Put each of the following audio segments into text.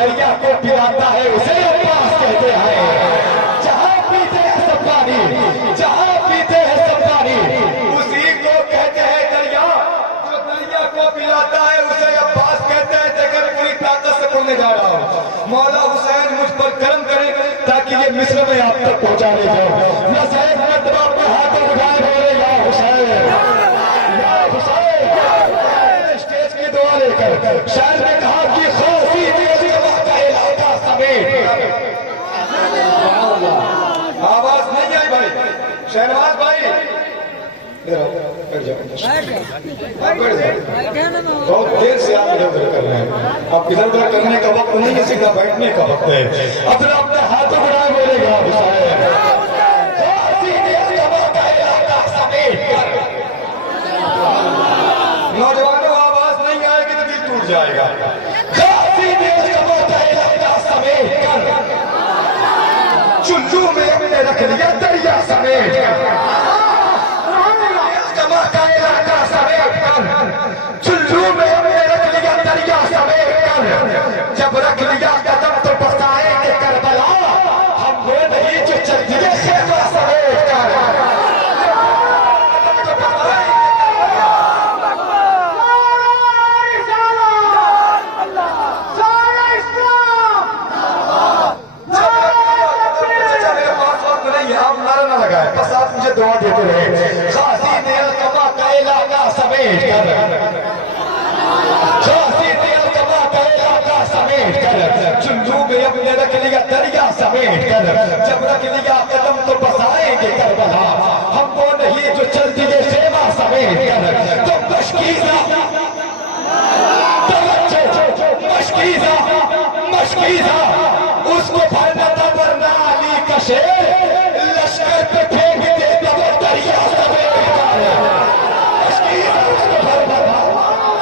دریا کو پلاتا ہے اسے عباس کہتے ہیں. جہاں پیتے ہیں سب پانی، جہاں پیتے ہیں سب پانی، اسی کو کہتے ہیں دریا. جو دریا کو پلاتا ہے اسے عباس کہتے ہیں. دیکھیں پوری طاقت سے پڑھنے جا رہا ہوں. مولا حسین مجھ پر کرم کرے تاکہ یہ مصر میں آپ تک پہنچانے جاؤ. نہ صاحب مرتبہ اپنے ہاتھوں اٹھائے بولے یا حسین، یا حسین. اسٹیج کی دعا لے کر شاعر نے کہا کہ خوفی دیوہ کا علاقہ سمیٹ. آواز نہیں آئی بھائی. شہنواز بھائی بہت دیر سے آپ ادھر ادھر کر رہے ہیں. اب ادھر ادھر کرنے کا وقت نہیں ہے، سیدھا بیٹھنے کا وقت ہے. اپنا اپنے ہاتھوں بڑھائے بولے گا حسین. نوجوانوں آواز نہیں آئے گی تو دل ٹوٹ جائے گا. چلو میں ہم نے رکھ لیا دریا سمیٹ کر. چلو میں ہم نے رکھ لیا دریا سمیٹ کر. جب رکھ لیا قدم تو بسائیں گے کربلا. ہم وہ نہیں جو چل دیے خیمہ سمیٹ کر. بس آپ مجھے دعا دیتے رہے. غازی نے القما کا علاقہ سمیٹ کر، غازی نے القما کا علاقہ سمیٹ کر. چلو میں ہم نے رکھ لیا دریا سمیٹ کر. جب رکھ لیا قدم تو بسائیں گے کربلا. ہم وہ نہیں جو چل دیے خیمہ سمیٹ کر. تو مشکیزہ مشکیزہ مشکیزہ اس کو بھرنا تھا ورنہ علی کا شیر. لشکر پہ پھینک دیتا وہ دریا سمیٹ کر. مشکیزہ اس کو بھرنا تھا،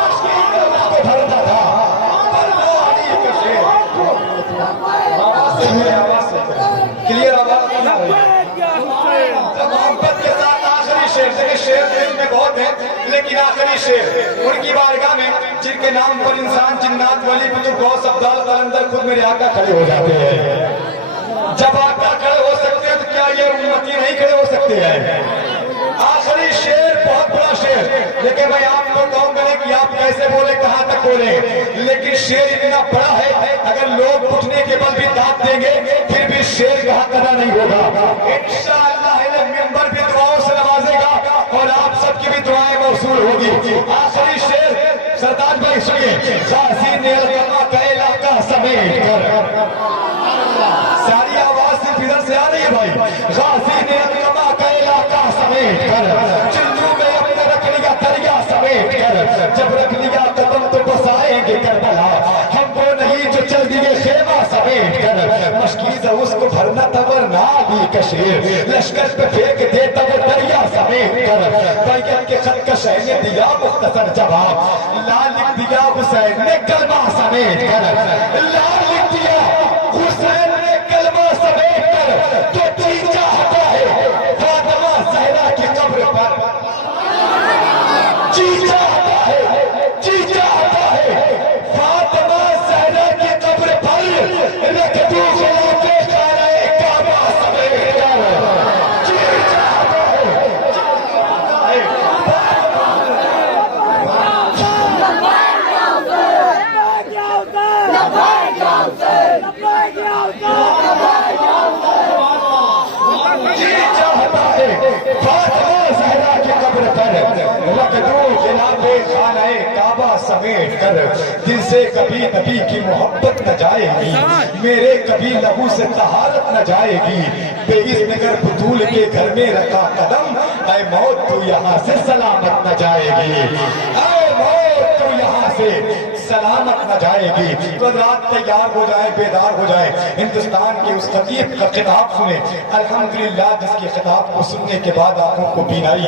مشکیزہ اس کو بھرنا تھا ورنہ علی کا شیر. آواز سے ہوئے، آواز سے کلیئر آواز نہیں آ رہی. محبت کے ساتھ آخری شیر. دیکھیں شیر دل میں بہت ہے لیکن آخری شیر ان کی بارگاہ میں جن کے نام پر انسان جنات ولی کتب غوث ابدال قلندر خود میرے آقا کھڑے ہو جاتے ہیں. جب آقا کھڑے ہو سکتے ہیں تو کیا یہ امتی نہیں کھڑے ہو سکتے ہیں؟ آخری شیر بہت بڑا شیر. لیکن میں آپ کو کہوں گا کہ آپ کیسے بولے، کہاں تک بولے، لیکن شیر اتنا بڑا ہے اگر لوگ اٹھنے کے بعد بھی داد دیں گے پھر بھی شیر کہاں قدا نہیں ہوگا. انشاءاللہ ممبر بھی دعاؤں سے نوازے گا اور آپ سب کی بھی دعائیں موصول ہوگی. آخری شیر سرتاج بھائی سنیے. غازی نے القما کا علاقہ سمیٹ کر. ساری آواز صرف ادھر سے آ رہی ہے بھائی. غازی نے القما کا علاقہ سمیٹ کر. چلو میں ہم نے رکھ لیا دریا سمیٹ کر. جب رکھ لیا قدم تو بسائیں گے کربلا. ہم وہ نہیں جو چل دیے خیمہ سمیٹ کر. مشکیزہ اس کو بھرنا تھا ورنہ علی کا شیر. لشکر پہ پھینک دیتا وہ دریا سمیٹ کر. بیگن کے خط کا شہ نے دیا مختصر جواب. لا لکھ دیا حسین نے کلمہ سمیٹ کر. لا لکھ دیا حسین نے کلمہ سمیٹ کر. تو جی چاہتا ہے فاطمہ زہرا کی قبر پر. جی چاہتا ہے، جی چاہتا ہے فاطمہ زہرا کی قبر پر رکھ دوں غلاف خانہ کعبہ سمیٹ کر. جی چاہتا ہے، جی چاہتا ہے فاطمہ زہرا کی قبر پر رکھ دوں خلاف خانہ کعبہ سمیٹ کر. دل سے کبھی نبی کی محبت نہ جائے گی، میرے کبھی لہو سے طہارت نہ جائے گی. بے اذن گر بطول کے گھر میں رکھا قدم، اے موت تو یہاں سے سلامت نہ جائے گی. اے موت تو یہاں سے سلامت نہ جائے گی. تو رات تیار ہو جائے، بیدار ہو جائے. ہندوستان کے اس خطیب کا خطاب سنیں. الحمدللہ جس کے خطاب کو سننے کے بعد آنکھوں کو بینائی،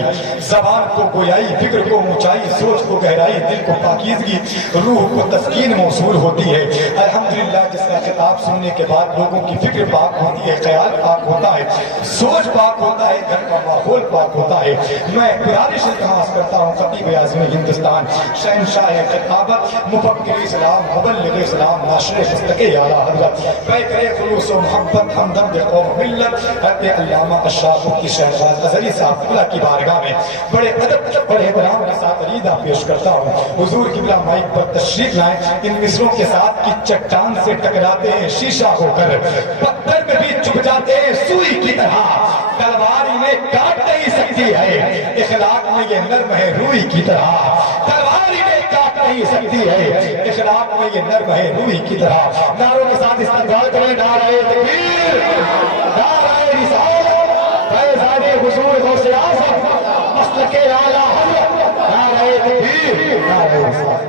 زبان کو گویائی، فکر کو اونچائی، سوچ کو گہرائی، دل کو پاکیزگی، روح کو تسکین موصول ہوتی ہے. الحمدللہ جس کا خطاب سننے کے بعد لوگوں کی فکر پاک ہوتی ہے، خیال پاک ہوتا ہے، سوچ پاک ہوتا ہے، گھر کا ماحول پاک ہوتا ہے. میں پیاری سے درخواست کرتا ہوں خطیب اعظم ہندوستان، شہنشاہ خطابت، مفکر اسلام مبلغ اسلام ناشر مستقی اعلیٰ حضرت پیکر خلوص و محبت ہمدم قوم ملت حضرت علامہ اشرف مفتی شہباز اظہری صاحب اللہ کی بارگاہ میں بڑے ادب بڑے احترام کے ساتھ عقیدہ پیش کرتا ہوں. حضور قبلہ مائک پر تشریف لائیں. ان مصروں کے ساتھ کی چٹان سے ٹکراتے ہیں شیشہ ہو کر, پتھر میں بھی چپ جاتے ہیں سوئی کی طرح, تلوار انہیں کاٹ نہیں سکتی ہے, اخلاق میں یہ نرم ہے روئی کی طرح, تلوار انہیں کاٹ نہیں سکتی ہے, اخلاق میں یہ نرم ہے روئی کی طرح. نعروں کے ساتھ استقبال کریں, نعرہ تکبیر, نعرہ رسالت, فیضان حضور غوث اعظم مسلک اعلیٰ حضرت, نعرہ تکبیر, نعرہ رسالت.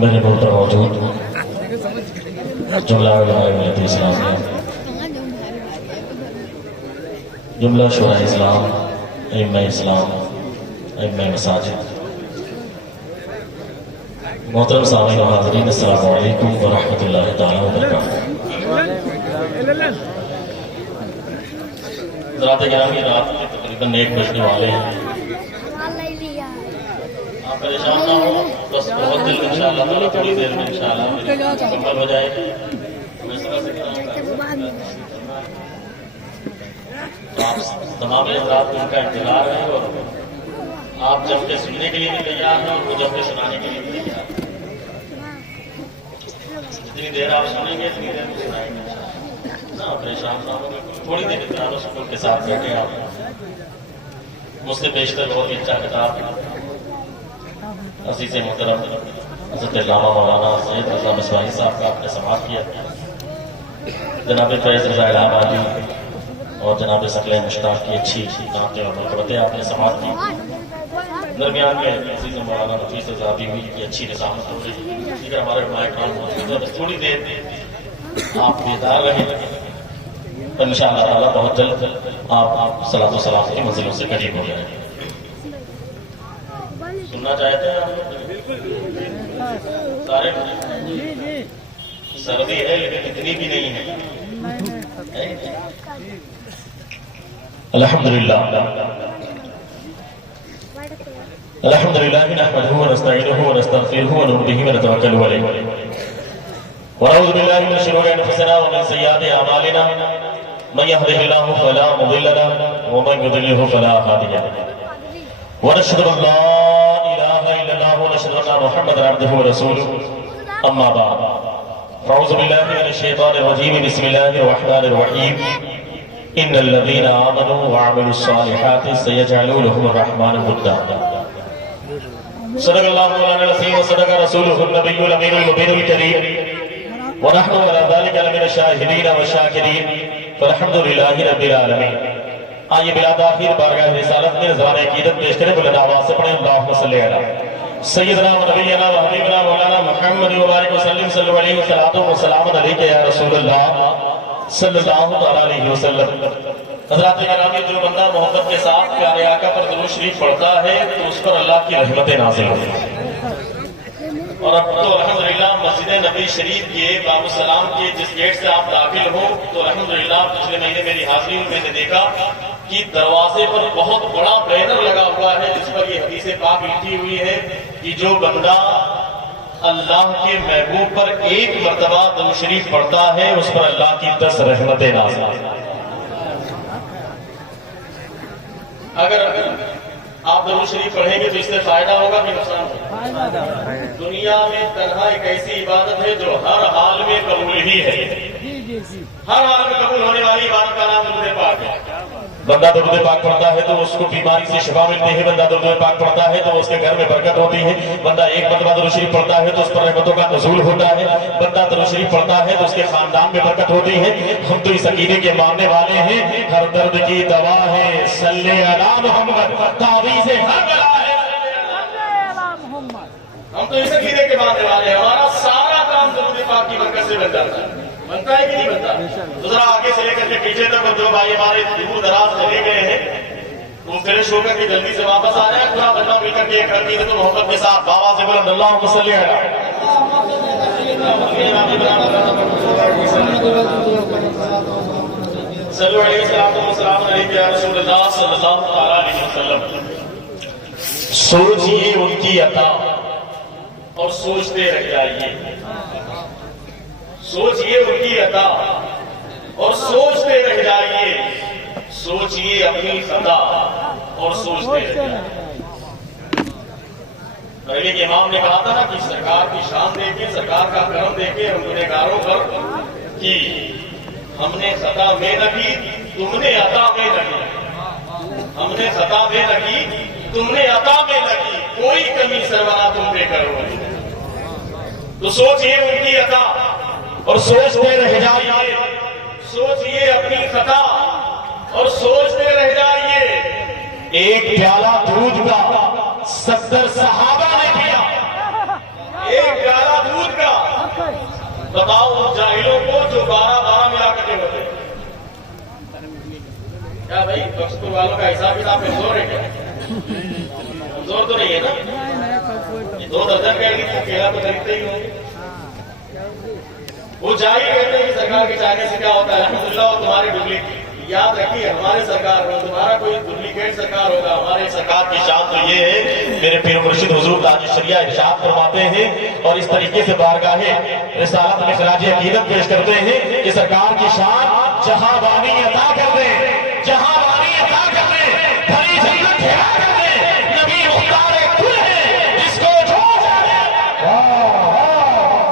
میرے ملک پر موجود جملہ علماء ملت اسلامیہ, جملہ شورائے اسلام, ائمہ اسلام, ائمہ مساجد, محترم سامعین و حاضرین, السلام علیکم ورحمۃ اللہ تعالیٰ وبرکاتہ. حضرات گرامی, رات کے تقریباً 1 بجنے والے ہیں. آپ پریشان نہ ہو, بس بہت دل میں انشاءاللہ تعالیٰ تھوڑی دیر میں انشاءاللہ مکمل ہو جائے گی. آپ تمام حضرات کو ان کا انتظار ہے, اور آپ جب کہ سننے کے لیے بھی تیار ہیں اور وہ جب کہ سنانے کے لیے بھی تیار ہیں. جتنی دیر آپ سنیں گے اتنی دیر میں سنائیں گے نہ, پریشان نہ ہوں گے. تھوڑی دیر اطمینان و سکون کے ساتھ بیٹھے آپ. مجھ سے بیشتر بہت ہی اچھا کتاب عزیز محترم حضرت علامہ مولانا سید رضا مصباحی صاحب کا آپ نے سماعت کیا. جناب فیض رضا الہ آبادی اور جناب ثقلین مشتاق کی اچھی نعتیں اور مرتبتیں آپ نے سماعت کی. درمیان میں عزیز مولانا نفیس رضا بیوی کی اچھی نظامت ہو رہی ہے. دیگر ہمارے علماء کرام موجود ہیں. تھوڑی دیر آپ بیدار رہیں, انشاءاللہ تعالیٰ بہت جلد آپ صلاۃ و سلام کی منزلوں سے قریب ہو جائیں. سننا چاہتے ہیں آپ سارے؟ سردی ہے لیکن اتنی بھی نہیں ہے. الحمدللہ الحمدللہ نحمده ونستعینه ونستغفره ونؤمن به ونتوکل علیہ ونعوذ باللہ من شرور انفسنا ومن سیئات اعمالنا من يهده الله فلا مضل له ومن يضلل فلا هادي له ونشهد ان لا اله الا الله ونشهد ان محمدا عبده ورسوله اما بعد فاعوذ باللہ من الشیطان الرجیم بسم اللہ الرحمن الرحیم ان الذين آمنوا وعملوا الصالحات سيجعل لهم الرحمن ودا. صدق اللہ مولانا العظیم وصدق رسولہ النبی الامین المبین الکریم ونحن على ذلك لمن الشاہدین والشاکرین فالحمد للہ رب العالمین. آئیے بلا تاخیر بارگاہ رسالت میں نذران عقیدت پیش کریں. بلند آواز سے پڑھیں اللہم صلی علی سیدنا و نبینا و حبیبنا مولانا محمد مبارک وسلم صلی اللہ علیہ وسلم وسلام علیکہ یا رسول اللہ صلی اللہ علیہ وسلم. حضرات گرامی, جو بندہ محبت کے ساتھ پیارے آقا پر درود شریف پڑھتا ہے تو اس پر اللہ کی رحمتیں نازل ہوتی ہیں. اور اب تو الحمدللہ مسجد نبی شریف کے باب السلام کے جس گیٹ سے آپ داخل ہو تو الحمدللہ پچھلے مہینے میری حاضری میں میں نے دیکھا کہ دروازے پر بہت بڑا بینر لگا ہوا ہے جس پر یہ حدیث پاک لکھی ہوئی ہے کہ جو بندہ اللہ کے محبوب پر ایک مرتبہ درود شریف پڑھتا ہے اس پر اللہ کی 10 رحمتیں نازل ہوتی ہیں. اگر آپ درود شریف پڑھیں گے تو اس سے فائدہ ہوگا کہ نقصان ہوگا؟ دنیا میں تنہا ایک ایسی عبادت ہے جو ہر حال میں قبول ہی ہے. ہر حال میں قبول ہونے والی عبادت کا نام درود پاک ہے. بندہ درود پاک پڑھتا ہے تو اس کو بیماری سے شفا ملتی ہے، بندہ درود پاک پڑھتا ہے تو اس کے گھر میں برکت ہوتی ہے، بندہ ایک مرتبہ درود شریف پڑھتا ہے تو اس پر رحمتوں کا نزول ہوتا ہے، بندہ درود شریف پڑھتا ہے تو اس کے خاندان میں برکت ہوتی ہے۔ ہم تو اس عقیدے کے ماننے والے ہیں، ہر درد کی دوا ہے صلی علی محمد، تعویذ ہر بلا ہے ہم تو اس عقیدے کے ماننے والے ہیں۔ ہمارا سارا کام درود پاک کی برکت سے بن جاتا ہے، بنتا ہے کہ نہیں بنتا؟ تو ذرا آگے سے لے کر کے پیچھے تک جو بھائی ہمارے دور دراز چلے گئے ہیں وہ فریش ہو کر کے جلدی سے واپس آ رہے ہیں، پورا بندہ مل کر کے ایک عقیدت و محبت کے ساتھ بابا سے بلند اللہم صلی علی صلو علیہ السلام علیکم یا رسول اللہ صلی اللہ علیہ وسلم۔ سوچئے ان کی عطا اور سوچتے رہ جائیے، سوچئے ان کی عطا اور سوچتے رہ جائیے، سوچئے اپنی خطا اور سوچتے رہ جائیے۔ پہلے کے امام نے کہا تھا نا کہ سرکار کی شان دیکھیں، سرکار کا کرم دیکھیں، ہم گنہگاروں پر کہ ہم نے خطا میں نہ کی تم نے عطا میں نہ کی، ہم نے خطا میں نہ کی تم نے عطا میں نہ کی، کوئی کمی سرورا تم پہ کرو۔ تو سوچئے ان کی عطا اور سوچتے رہ جائیے، سوچئے اپنی خطا اور سوچتے رہ جائیے۔ ایک پیالہ دودھ کا 70 صحابہ نے پیا، ایک پیالہ دودھ کا، بتاؤ ان جاہلوں کو جو 12 ملا کر کے ہوتے کیا بھائی بخشپور والوں کا حساب کتاب کمزور ہے کیا؟ کمزور تو نہیں ہے نا؟ یہ 2 درجن کا کیلا تو خریدتے ہی ہوں گے۔ وہ جاہل کہتے ہیں کہ سرکار کے چاہنے سے کیا ہوتا ہے، الحمدللہ وہ تمہاری ڈپلیکیٹ، یاد رکھیے ہمارے سرکار ہو، تمہارا کوئی ڈپلیکیٹ سرکار ہوگا، ہمارے سرکار کی شان تو یہ ہے، میرے پیر مرشد حضور تاج الشریعہ ارشاد فرماتے ہیں اور اس طریقے سے بارگاہ رسالت میں خراج عقیدت پیش کرتے ہیں کہ سرکار کی شان جہاں بانی عطا کر دے، جہاں بانی عطا کر دے، بھری جنت ٹھہرا کر دے، نبی مختار کل ہے جس کو جو چاہے،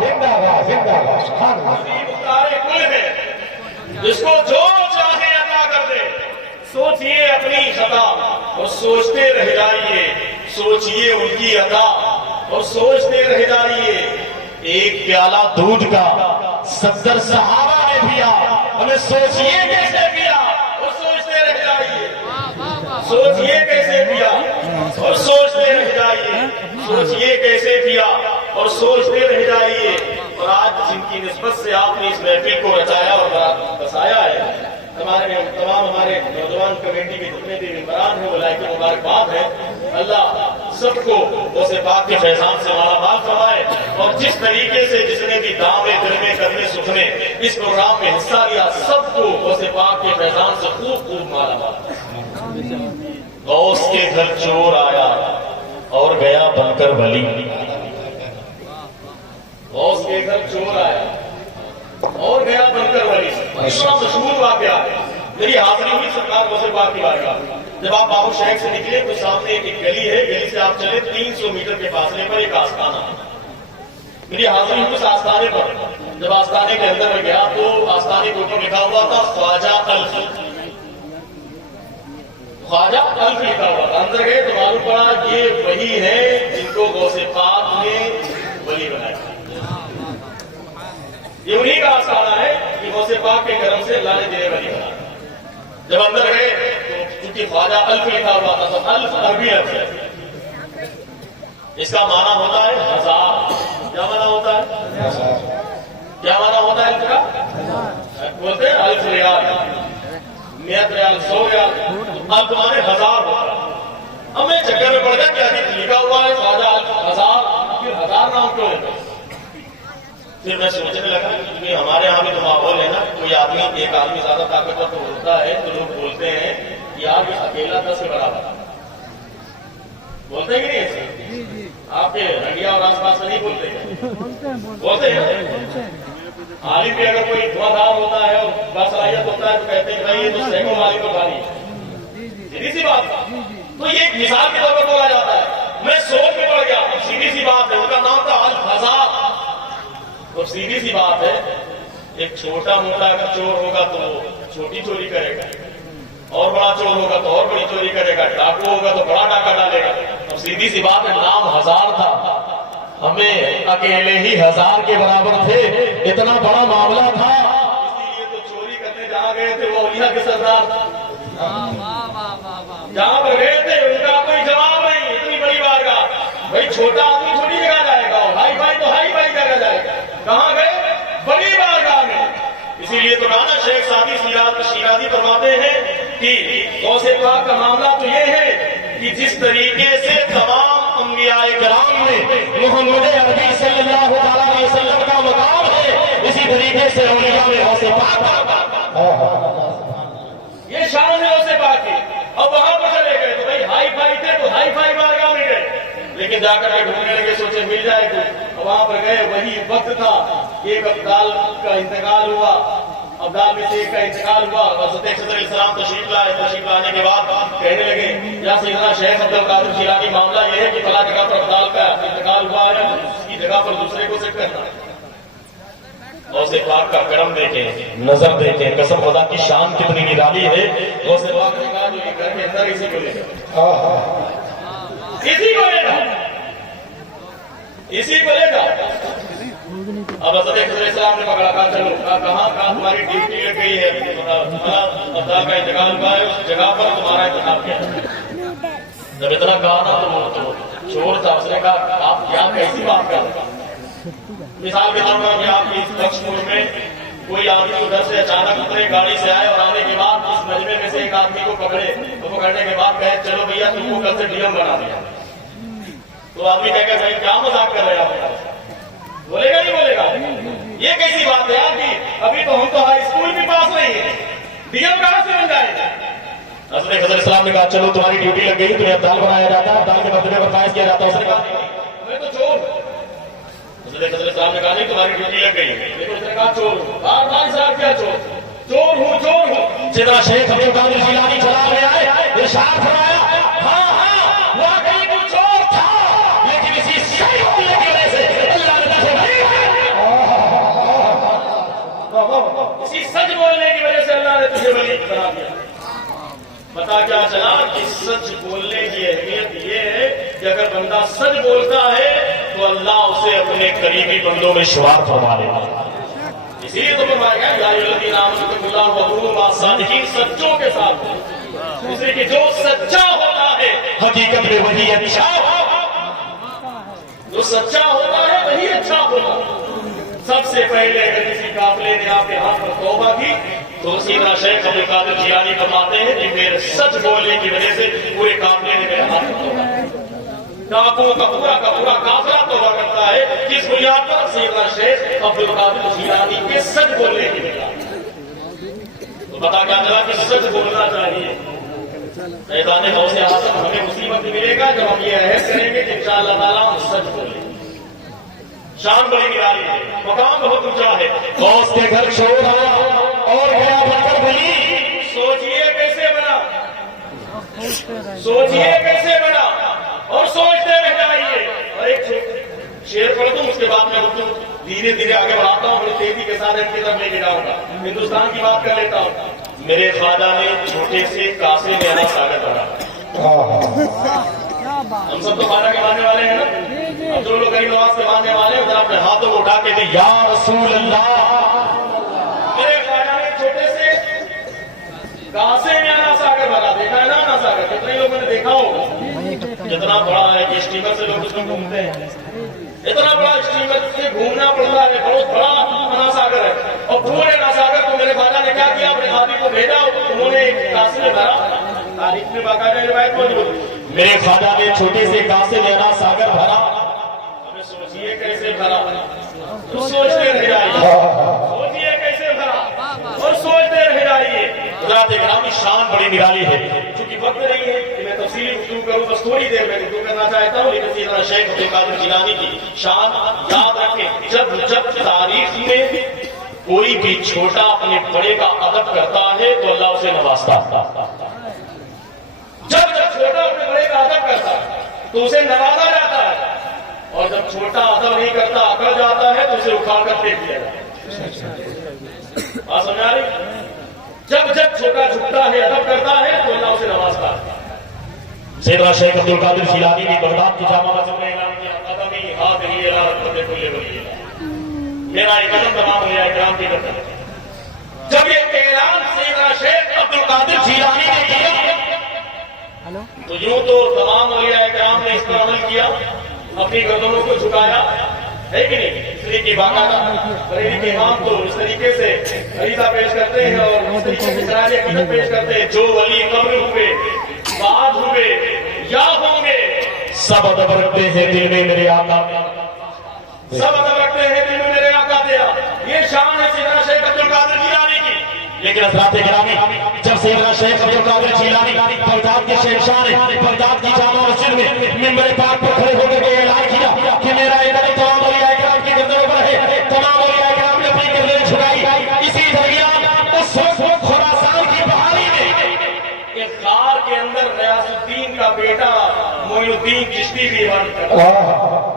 زندہ باد زندہ باد سبحان اللہ، نبی مختار کل ہے جس کو جو چاہے عطا کر دے۔ سوچئے اپنی خطا اور سوچتے رہ جائیے، سوچئے ان کی عطا اور سوچتے رہ جائیے۔ ایک پیالہ دودھ کا 70 صحابہ نے پیا، ہمیں سوچئے کیسے پیا اور سوچتے رہ جائیے، سوچئے کیسے پیا اور سوچتے رہ جائیے، سوچئے کیسے پیا اور سوچتے رہ جائیے۔ اور آج جن کی نسبت سے آپ نے اس محفل کو رچایا اور بسایا ہے، تمام ہمارے نوجوان کمیٹی کے جتنے بھی ممبران ہیں وہ لائق مبارکباد ہے۔ اللہ سب کو غوث پاک کے فیضان سے مالا مال فرمائے، اور جس طریقے سے جس نے بھی دعوے دل میں کرنے سکھنے اس پروگرام میں حصہ لیا، سب کو غوث پاک کے فیضان سے خوب خوب مالا مال۔ غوث کے گھر چور آیا اور گیا بن کر ولی، غوث کے گھر چور آیا اور گیا بن کر ولی۔ اتنا مشہور واقعہ ہے، میری حاضری ہوئی سرکار غوث پاک کی بارگاہ میں۔ جب آپ بابو شیخ سے نکلے تو سامنے ایک گلی ہے، گلی سے آپ چلے 300 میٹر کے فاصلے پر ایک آستانہ، میری حاضری ہوئی اس آستانے پر۔ جب آستانے کے اندر میں گیا تو آستانے کے اوپر لکھا ہوا تھا خواجہ الف، خواجہ الف لکھا ہوا تھا۔ اندر گئے تو معلوم پڑا یہ وہی ہے جن کو غوث پاک نے ولی بنایا، یہ انہی کا آستانہ ہے کہ غوث پاک کے کرم سے اللہ نے جنہیں ولی بنایا۔ جب اندر گئے تو چونکہ خواجہ الف لکھا ہوا تھا تو الف عربی لفظ ہے، اس کا معنی ہوتا ہے 1000۔ کیا معنی ہوتا ہے؟ کیا معنی ہوتا ہے الف کا؟ بولتے ہیں الف ریال، 100 ریال، 100 ریال، الف معنی 1000 ہوتا ہے۔ ہمیں چکر میں پڑ گیا کہ حدیث لکھا ہوا ہے خواجہ الف 1000، پھر 1000 نام کیوں ہے؟ پھر میں سوچنے لگا کہ ہمارے یہاں بھی تو ماحول ہے نا، کوئی آدمی ایک آدمی زیادہ طاقتور تو ہوتا ہے تو لوگ بولتے ہیں یار یہ اکیلا 10 سے برابر ہے، بولتے ہیں کہ نہیں ایسے؟ آپ کے رنڈیا اور آس پاس نہیں بولتے ہیں؟ بولتے ہیں۔ عالم بھی اگر کوئی دھواں دار ہوتا ہے اور باصلاحیت ہوتا ہے تو کہتے ہیں بھائی یہ تو سینکڑوں عالم کو بھاری ہے، سیدھی سی بات۔ تو یہ ایک مثال کے طور پر بولا جاتا ہے، میں سوچ میں پڑ گیا، سیدھی سی بات ہے، ان کا نام تھا الف۔ اور سیدھی سی بات ہے، ایک چھوٹا موٹا اگر چور ہوگا تو وہ چھوٹی چوری کرے گا، اور بڑا چور ہوگا تو اور بڑی چوری کرے گا، ڈاکو ہوگا تو بڑا ڈاکہ ڈالے گا. اب سیدھی سی بات ہے، نام 1000 تھا، ہمیں اکیلے ہی 1000 کے برابر تھے، اتنا بڑا معاملہ تھا. اسی لیے تو چوری کرنے جہاں گئے تھے وہ اولیاء کے سردار جہاں پر گئے تھے ان کا کوئی جواب نہیں. اتنی بڑی بارگاہ، بھائی چھوٹا آدمی چھوٹی جگہ جائے گا، اور ہائی فائی تو ہائی فائی جگہ جائے گا. کہاں گئے؟ بڑی بارگاہ میں. اسی لیے تو کہا شیخ سعدی شیرازی فرماتے ہیں کہ غوث پاک کا معاملہ تو یہ ہے کہ جس طریقے سے تمام انبیاء کرام میں محمد عربی صلی اللہ علیہ وسلم کا مقام ہے، اسی طریقے سے اولیاء میں غوث پاک کا یہ شان ہے غوث پاک کی. اب وہاں پر چلے گئے تو بھائی ہائی فائی تھے تو ہائی فائی بارگاہ میں گئے، لیکن جا کر کے ڈھونڈنے لگے، سوچے مل جائے تو. وہاں پر گئے، وہی وقت تھا ایک ابدال کا انتقال ہوا، ابدال میں سے ایک کا انتقال ہوا. حضرت خضر علیہ السلام تشریف لائے. تشریف لانے کے بعد کہنے لگے یا سیدنا شیخ عبد القادر جیلانی، معاملہ یہ ہے کہ فلاں جگہ پر ابدال کا انتقال ہوا ہے، اس کی جگہ پر دوسرے کو سیٹ کرنا ہے. غوث پاک کا کرم دیکھیں، نظر دیکھیں، قسم خدا کی شان کتنی نرالی ہے. غوث پاک نے کہا جو یہ گھر کے اندر اسی کو لے گا، اسی کو لے گا، اسی کو لے گا. اب حضرت خضر علیہ السلام نے پکڑا، کہا چلو. کہاں تمہاری ڈیوٹی لگ گئی ہے، ابدال کا انتقال ہوا ہے، اس جگہ پر تمہارا انتخاب کیا. جب اتنا کہا نا تو وہ چور تھا، اس نے کہا آپ کیا کیسی بات کر رہے ہیں. مثال کے طور پر آپ کی اس بخش پور میں کوئی آدمی ادھر سے اچانک اترے، گاڑی سے آئے اور آنے کے بعد اس مجمع میں سے ایک آدمی کو پکڑے، تو پکڑنے کے بعد کہے چلو بھیا تم کو کل سے ڈی ایم بنا دیا. تو آدمی کہے گا بھائی کیا مذاق کر رہے ہیں آپ؟ بولے گا نہیں بولے گا؟ یہ کیسی بات ہے آپ کی؟ ابھی تو ہم تو ہائی اسکول بھی پاس نہیں ہے، ڈی ایم کہاں سے بن جائے گا؟ حضرت خضر علیہ السلام نے کہا چلو تمہاری ڈیوٹی لگ گئی، تمہیں ابدال بنایا جاتا ہے، ابدال کے مرتبے پر فائز کیا جاتا ہے. اس نے کہا میں تو چور. حضرت خضر علیہ السلام نے کہا نہیں تمہاری ڈیوٹی لگ گئی ہے. لیکن اس نے کہا چور ہوں. بار بار صاحب کیا چور؟ چور ہوں، چور ہوں. سیدنا شیخ عبد القادر جیلانی چلا میں آئے، ارشاد فرمایا ہاں ہاں واقعی وہ چور تھا، لیکن اسی صحیح بولنے کی وجہ سے اللہ نے تجھے بری کیا، اسی سچ بولنے کی وجہ سے اللہ نے تجھے بری بنا دیا. پتا کیا چلا کہ سچ بولنے کی اہمیت یہ ہے کہ اگر بندہ سچ بولتا ہے تو اللہ اسے اپنے قریبی بندوں میں شمار فرما لیتا. اسی لیے تو فرمایا گیا یا ایھا الذین آمنوا اتقوا اللہ وکونوا مع الصادقین، سچوں کے ساتھ. اس لیے کہ جو سچا ہوتا ہے حقیقت میں وہی اچھا ہوتا ہے، جو سچا ہوتا ہے وہی اچھا ہوتا ہے. سب سے پہلے اگر کسی قافلے نے آپ کے ہاتھ پر توبہ کی تو سیدنا شیخ عبد القادر جیلانی فرماتے ہیں کہ میرے سچ بولنے کی وجہ سے پورے قافلے نے میرے ہاتھ پر توبہ کی. ڈاکوں کا پورا قافلہ توبہ کرتا ہے. کس بنیاد پر؟ سیدنا شیخ عبد القادر جیلانی کے سچ بولنے کی بنیاد. تو پتا کیا چلا کہ سچ بولنا چاہیے. میدان غوث اعظم ہمیں مصیبت ملے گا جب ہم یہ عہد کریں گے کہ انشاءاللہ تعالیٰ ہم سچ بولیں گے. شان بڑی نرالی ہے، مقام بہت اونچا ہے. غوث کے گھر چور آیا اور گیا بن کر بلی. سوچئے کیسے بنا، سوچئے کیسے بنا، اور سوچتے رہ جائیے. اور ایک شعر پڑھ دوں اس کے بعد میں گفتگو دھیرے دھیرے آگے بڑھاتا ہوں، بڑی تیزی کے ساتھ ان کی طرف لے کے جاؤں گا. ہندوستان کی بات کر لیتا ہوں. میرے خواجہ نے چھوٹے سے کاسے میں انا ساگر بھرا. ہم سب تو خواجہ کے ماننے والے ہیں نا. اب جو لوگ غریب نواز کے ماننے والے ہیں ادھر اپنے ہاتھوں کو اٹھا کے دے یا رسول اللہ. میرے خواجہ نے چھوٹے سے کاسے میں انا ساگر بھرا. دیکھا ہے نا انا ساگر؟ کتنے لوگوں نے دیکھا ہوگا؟ کتنا بڑا ہے کہ اسٹیمر سے لوگ اس میں گھومتے ہیں. اتنا بڑا اسٹیمر سے گھومنا پڑتا ہے، بہت بڑا انا ساگر ہے. اور پورے انا ساگر کو میرے خواجہ نے کیا کیا، اپنے خادم کو بھیجا، انہوں نے ایک کاسے میں بھرا. تاریخ میں باقاعدہ روایت موجود ہے. میرے خواجہ نے چھوٹے سے کاسے میں انا ساگر بھرا. ہمیں سوچیے کیسے بھرا، سوچتے رہ جائیے. سوچیے کیسے بھرا اور سوچتے رہ جائیے. حضرات گرامی شان بڑی نرالی ہے. چونکہ وقت نہیں ہے کہ میں تفصیلی گفتگو کروں، بس تھوڑی دیر میں گفتگو کرنا چاہتا ہوں. لیکن سیدنا شیخ عبد القادر جیلانی کی شان یاد رکھیں. جب تاریخ میں کوئی بھی چھوٹا اپنے بڑے کا ادب کرتا ہے تو اللہ اسے نوازتا. جب چھوٹا اپنے بڑے کا ادب کرتا ہے تو اسے نوازا جاتا ہے، اور جب چھوٹا ادب نہیں کرتا، اکڑ جاتا ہے تو اسے اکھاڑ کر پھینک دیا جاتا ہے. بات سمجھ آ رہی؟ جب چھوٹا جھکتا ہے ادب کرتا ہے تو اللہ اسے نوازتا ہے. سیدنا شیخ عبد القادر جیلانی نے بغداد کی جامع مسجد میں اعلان کیا قدمی ہاتھی الی رحمت کل ولی. میرا یہ قدم تمام ہو جائے کرام کی قدم. جب یہ اعلان سیدنا شیخ عبد القادر جیلانی نے کیا تو یوں تو تمام اولیاء کرام نے اس پر عمل کیا, اپنی گردنوں کو جھکایا ہے کہ نہیں. اس طریقے باقاعدہ بریلی کے امام تو اس طریقے سے عریضہ پیش کرتے ہیں اور اس طریقے سے سراج عقیدت پیش کرتے ہیں. جو ولی قبل ہوئے بعد ہوئے یا ہوں گے سب ادب رکھتے ہیں دل میں میرے آقا, سب ادب رکھتے ہیں دل میں میرے آقا دیا. یہ شان ہے سیدنا شیخ عبد القادر جیلانی کی. لیکن حضرات گرامی, جب سیدنا شیخ عبد القادر جیلانی بغداد کے شہنشاہ نے بغداد کی جامع مسجد میں منبر پاک پر کھڑے ہو کر اعلان کیا کہ میرا ادب تمام اولیاء کرام کی گردنوں پر ہے, تمام اولیاء کرام نے اپنی گردنیں جھکائی. اسی درمیان اس وقت خراسان کی بحالی میں ایک غار کے اندر غیاث الدین کا بیٹا معین الدین چشتی بھی عبادت کر رہا تھا.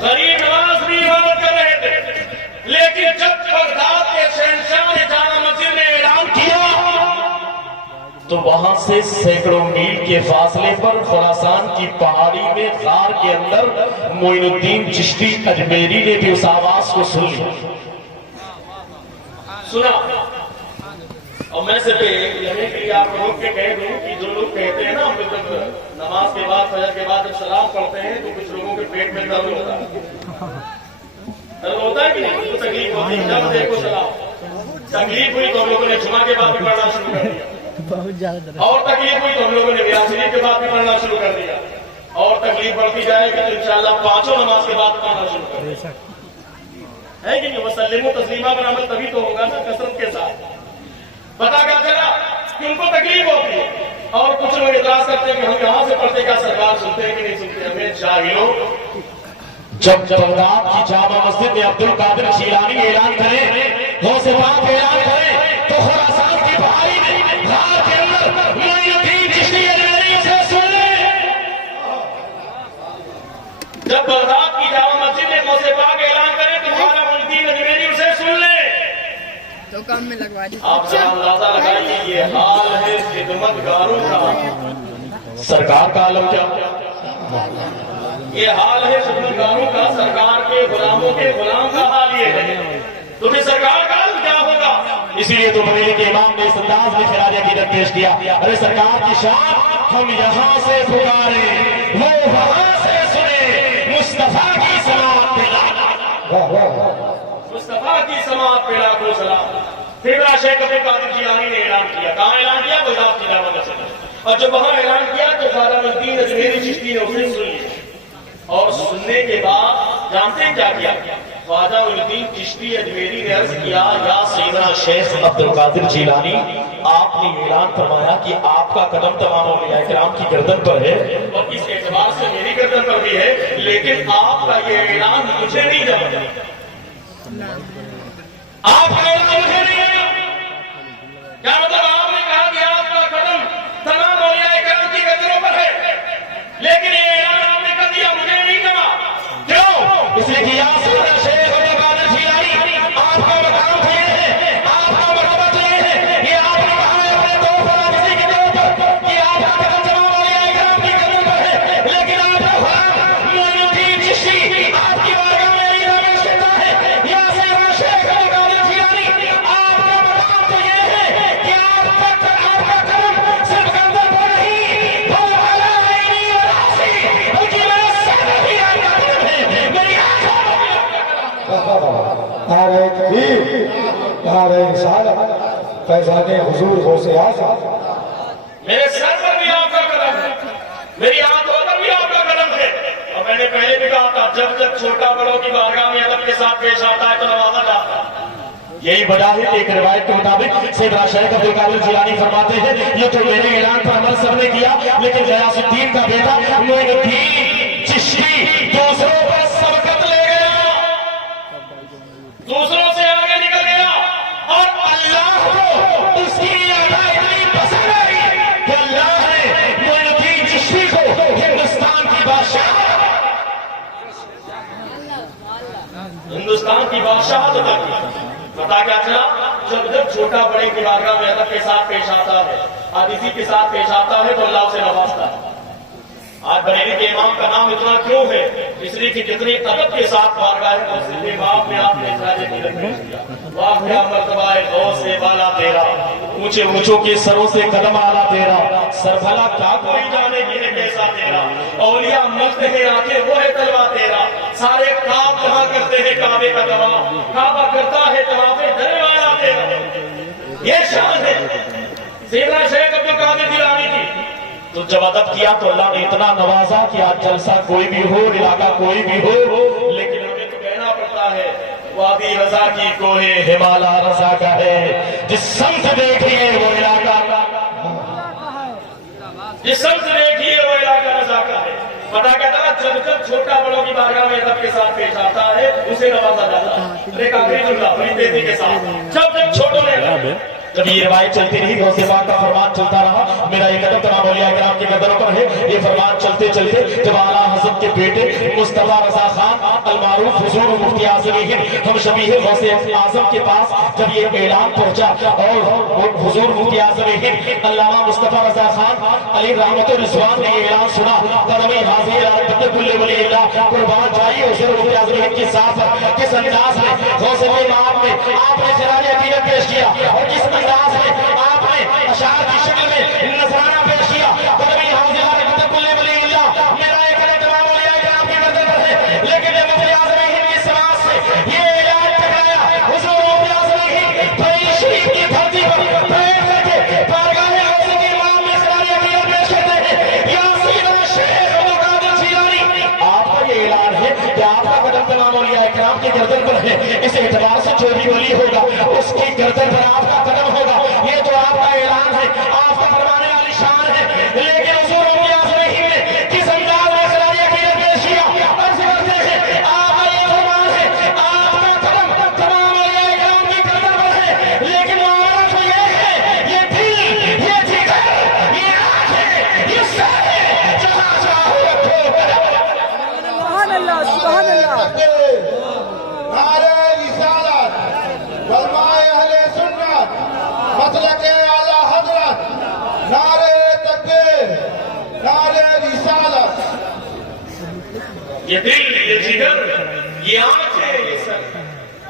غریب نواز بھی عبادت کر رہے تھے. لیکن جب بغداد کے شہنشاہ نے جامع مسجد میں اعلان کیا تو وہاں سے سینکڑوں میل کے فاصلے پر خراسان کی پہاڑی میں غار کے اندر معین الدین چشتی اجمیری نے بھی اس آواز کو سن لیا, سنا. اور میں سے آپ لوگ کے کہہ دوں کہ جو لوگ کہتے ہیں نا ہم جب نماز کے بعد فجر کے بعد جب سلام پڑھتے ہیں تو کچھ لوگوں کے پیٹ میں درد ہوتا ہے, درد ہوتا ہے کہ نہیں, تو تکلیف ہوتی ہے. جب دیکھو سلام تکلیف ہوئی تو ہم لوگوں نے جمعہ کے بعد بھی پڑھنا شروع کر دیا, اور تکلیف ہوئی تو ہم لوگوں نے میراث شریف کے بعد بھی پڑھنا شروع کر دیا, اور تکلیف بڑھتی جائے گی تو انشاءاللہ پانچوں نماز کے بعد پڑھنا شروع کر دیا ہے کہ نہیں. وسلم و تسلیمہ پر عمل تبھی تو ہوگا نا کثرت کے ساتھ. پتا کیا چلا کہ ان کو تکلیف ہوتی ہے, اور کچھ لوگ اعتراض کرتے ہیں کہ ہم یہاں سے پڑھتے کیا سرکار سنتے ہیں کہ نہیں سنتے. ہمیں جاہلوں, جب بغداد کی جامع مسجد میں عبد القادر جیلانی اعلان کریں, غوث پاک اعلان کریں, تو خراسان کی پہاڑی میں غار کے اندر معین الدین چشتی اجمیری اسے سن لیں. جب بغداد کی جامع مسجد میں غوث پاک اعلان کریں تو خواجہ معین الدین اجمیری اسے سن لیں. تو کام میں لگوا دی. آپ ذرا اندازہ لگائیے یہ حال ہے خدمت گاروں کا, سرکار کا عالم کیا, یہ حال ہے خدمت گاروں کا, سرکار کے غلاموں کے غلام کا حال یہ ہے, تو پھر سرکار کا حال کیا ہوگا. اسی لیے تو بریلی کے امام نے اس انداز میں خراج عقیدت پیش کیا, ارے سرکار کی شان ہم یہاں سے پکارے وہ وہاں سے سنے, مصطفیٰ کی سماعت پہ لاکھوں, مصطفیٰ کی سماعت پہ لاکھوں سلام. پھر شیخ عبد القادر جیلانی نے اعلان کیا, کہاں اعلان کیا؟ بغداد کی جامع مسجد میں. اور جب وہاں اعلان کیا تو خواجہ معین الدین اجمیری چشتی نے اسے سن لیا, اور سننے کے بعد جانتے ہیں کیا کیا؟ خواجہ معین الدین چشتی اجمیری نے عرض کیا, یا سیدنا شیخ عبد القادر جیلانی, آپ نے اعلان فرمایا کہ آپ کا قدم تمام اولیاء کرام کی گردن پر ہے, اور اس اعتبار سے میری گردن پر بھی ہے, لیکن آپ کا یہ اعلان مجھے نہیں جمع, آپ کا اعلان مجھے نہیں جمع. کیا مطلب؟ آپ نے کہا کہ آپ کا قدم تمام اولیاء کرام کی گردنوں پر ہے, لیکن یہ اعلان آپ نے کر دیا مجھے نہیں جمع. کیوں؟ اس لیے کہ یا سیدنا شیخ عبد القادر جیلانی, آپ کا مقام تو یہ ہے, آپ کا مرتبہ تو یہ ہے, یہ آپ نے کہا ہے اپنے طور پر کسی کے طور پر کہ آپ کا قدم تمام اولیاء کرام کی گردنوں پر ہے, لیکن آپ کا غلام معین الدین چشتی آپ کی بارگاہ میں عریضہ پیش کرتا ہے, یا سیدنا شیخ عبد القادر جیلانی, آپ کا مقام تو یہ ہے کہ آپ کا قدم صرف گردن پر نہیں, وہ علی عینی و راسی, بلکہ میرے سر بھی آپ کا قدم ہے, میری آنکھوں میں آپ کا قدم. نعرہ تکبیر, نعرہ رسالت, فیضان حضور غوث اعظم. میرے سر پر بھی آپ کا قدم ہے, میری آنکھوں پر بھی آپ کا قدم ہے. اور میں نے پہلے بھی کہا تھا, جب جب چھوٹا بڑوں کی بارگاہ میں ادب کے ساتھ پیش آتا ہے تو نوازا جاتا ہے. یہی وجہ ہے کہ ایک روایت کے مطابق سیدنا شیخ عبد القادر جیلانی فرماتے ہیں, یہ تو میرے اعلان پر عمل سب نے کیا, لیکن غیاث الدین کا بیٹا معین الدین چشتی دوسروں پر سبقت لے گیا, دوسروں سے آگے نکل گیا, اور اللہ کو اس کی ادا اتنی پسند آئی کہ اللہ نے معین الدین چشتی کو ہندوستان کی ہندوستان کی بادشاہت عطا کی. پتا کیا چلا؟ جب جب چھوٹا بڑے کی بارگاہ میں ادب کے ساتھ پیش آتا ہے، عاجزی کے ساتھ پیش آتا ہے تو اللہ اسے نوازتا ہے۔ آج بریلی کے امام کا نام اتنا کیوں ہے؟ اس لیے کہ جتنے ادب کے ساتھ بارگاہ ہے اس سے باپ میں آپ نے اخراج قدر پیش کیا۔ واہ کیا مرتبہ ہے غوث سے بالا تیرا، اونچے اونچوں کے سروں سے قدم آلا تیرا، سر بھلا کیا کوئی جانے کی ہے کیسا تیرا، اولیاء ملتے ہیں آنکھیں وہ ہے تلوا تیرا، سارے کعب وہاں کرتے ہیں کعبے کا طواف، کعبہ کرتا ہے طواف دھرے والا تیرا۔ یہ شان ہے سیدنا شیخ عبد القادر جیلانی کی۔ تو جب ادب کیا تو اللہ نے اتنا نوازا کہ آج جلسہ کوئی بھی ہو، علاقہ کوئی بھی ہو، لیکن ہمیں تو کہنا پڑتا ہے وادی رضا کی کوہ ہمالا رضا کا ہے، جس سمت دیکھیے وہ علاقہ، جس سمت دیکھیے وہ علاقہ رضا کا ہے۔ پتا کہتا ہے جب جب چھوٹا بڑوں کی بارگاہ میں ادب کے ساتھ پیش آتا ہے اسے نوازا جاتا ہے۔ ایک آخری جملہ بڑی تیزی کے ساتھ، جب جب چھوٹوں نے جب یہ روایت چلتی رہی غوث پاک کا فرمان چلتا رہا، میرا یہ قدم تمام اولیاء کرام کی گردنوں پر ہے۔ یہ فرمان چلتے چلتے جب اعلیٰ حضرت کے بیٹے مصطفیٰ رضا خان المعروف حضور مفتی اعظم ہند ہم شبیہ غوث اعظم کے پاس جب یہ اعلان پہنچا اور حضور مفتی اعظم ہند علامہ مصطفیٰ رضا خان علی رحمت رضوان نے یہ اعلان سنا، قدم حاضر عربت کل ولی اللہ قربان جائیے حضور مفتی اعظم ہند کی ساتھ کس انداز میں غوث پاک میں آپ نے خراج عقیدت پیش کیا اور کس انداز میں آپ نے اشعار کی شکل میں نذرانہ پیش کیا۔ قدمی حاضر عربت کل ولی اللہ، میرا ایک قدم تمام اولیاء کرام کی گردن پر ہے، لیکن جب مفتی اعظم ہند کی سماعت سے یہ اعلان ٹکرایا حضور مفتی اعظم ہند بریلی شریف کی دھرتی پر پیر کر کے بارگاہ غوث کے امام میں خراج عقیدت پیش کرتے ہیں، یا سیدنا شیخ عبد القادر جیلانی۔ آپ کا یہ اعلان ہے کہ آپ کا قدم تمام اولیاء کرام کی گردن پر ہے، اس اعتبار سے جو بھی ولی ہوگا اس کی گردن پر آپ کا قدم ہوگا۔ یہ تو آپ کا اعلان ہے، آپ کا فرمانے والی شان ہے، لیکن حضور مفتی اعظم ہند نے کس انداز میں خراج عقیدت پیش کیا؟ عرض کرتے ہیں آپ کا یہ فرمان ہے، آپ کا قدم تمام اولیاء کرام کی گردن پر ہے، لیکن معاملہ تو یہ ہے، یہ دل، یہ جگر، یہ آنکھیں، یہ سر ہے، جہاں چاہو رکھو قدم۔ سبحان اللہ سبحان اللہ۔ نعرہ رسالت، کلمہ اہل سنت، مسلک اعلی حضرت، نعرہ تکبیر، نعرہ رسالت۔ یہ دل، یہ جگر، یہ آنکھیں، یہ سر،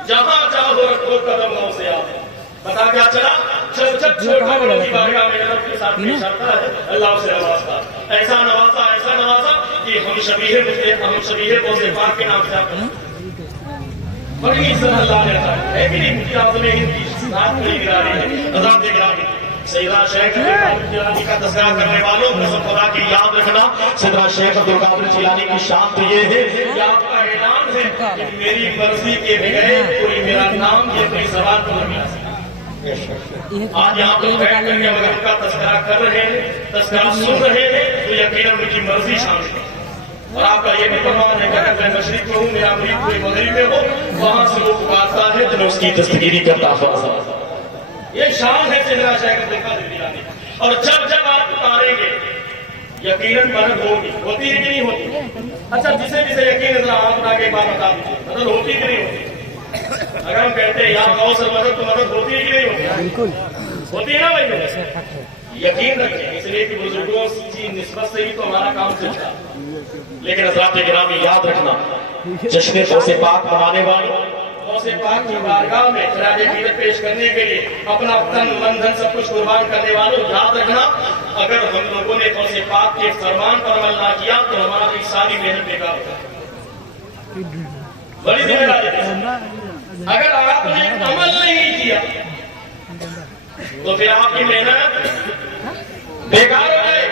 جہاں چاہو رکھو قدم نو سے آتے۔ پتا کیا چلا؟ جب جب چھوٹا بڑوں کی بارگاہ میں ادب کے ساتھ پیش آتا ہے اللہ اسے نوازتا، ایسا نوازا کہ ہم شبیہ غوث پاک کے نام سے آپ بڑی عزت اللہ نے رکھا ہے کہ نہیں؟ مفتی اعظم ہند کی ذات بڑی گرامی ہے، عذاب گرامی۔ سیدنا شیخ عبد القادر جیلانی کا تذکرہ کرنے والوں قسم خدا کی یاد رکھنا، سیدنا شیخ عبد القادر جیلانی کی شان تو یہ ہے کہ آپ کا اعلان ہے کہ میری مرضی کے بغیر کوئی میرا نام یہ اپنی زبان پر نہیں آ سکتا۔ آج یہاں پر بیٹھ کر کے اگر ان کا تذکرہ کر رہے ہیں، تذکرہ سن رہے ہیں تو یقیناً ان کی مرضی شامل ہے۔ اور آپ کا یہ بھی فرمان ہے کہ اگر میں مشرق میں ہوں، میرا مرید کوئی مغرب میں ہو، وہاں سے وہ پکارتا ہے تو میں اس کی دستگیری کرتا ہوں۔ یہ شان ہے سیدنا شیخ عبد القادر جیلانی۔ اور جب جب آپ پکاریں گے یقیناً مدد ہوتی ہے کہ نہیں ہوتی؟ اچھا جسے یقین ہے ذرا آپ بتا کے ایک بات بتا دیجیے، مدد ہوتی کہ نہیں ہوتی؟ اگر ہم کہتے ہیں یا غوث المدد تو مدد ہوتی ہے کہ نہیں ہوتی؟ بالکل ہوتی ہے نا بھائی؟ یقین رکھیں، اس لیے کہ بزرگوں کی نسبت سے ہی تو ہمارا کام چلتا ہے۔ لیکن حضرات گرامی یاد رکھنا، جشن غوث پاک منانے والے غوث پاک کی بارگاہ میں خراج عقیدت پیش کرنے کے لیے اپنا تن من دھن سب کچھ قربان کرنے والوں یاد رکھنا، اگر ہم لوگوں نے غوث پاک کے فرمان پر عمل نہ کیا تو ہماری ساری محنت بیکار ہو جائے۔ بڑی ذمہ داری ہے، اگر آپ نے عمل نہیں کیا تو پھر آپ کی محنت بیکار ہو جائے۔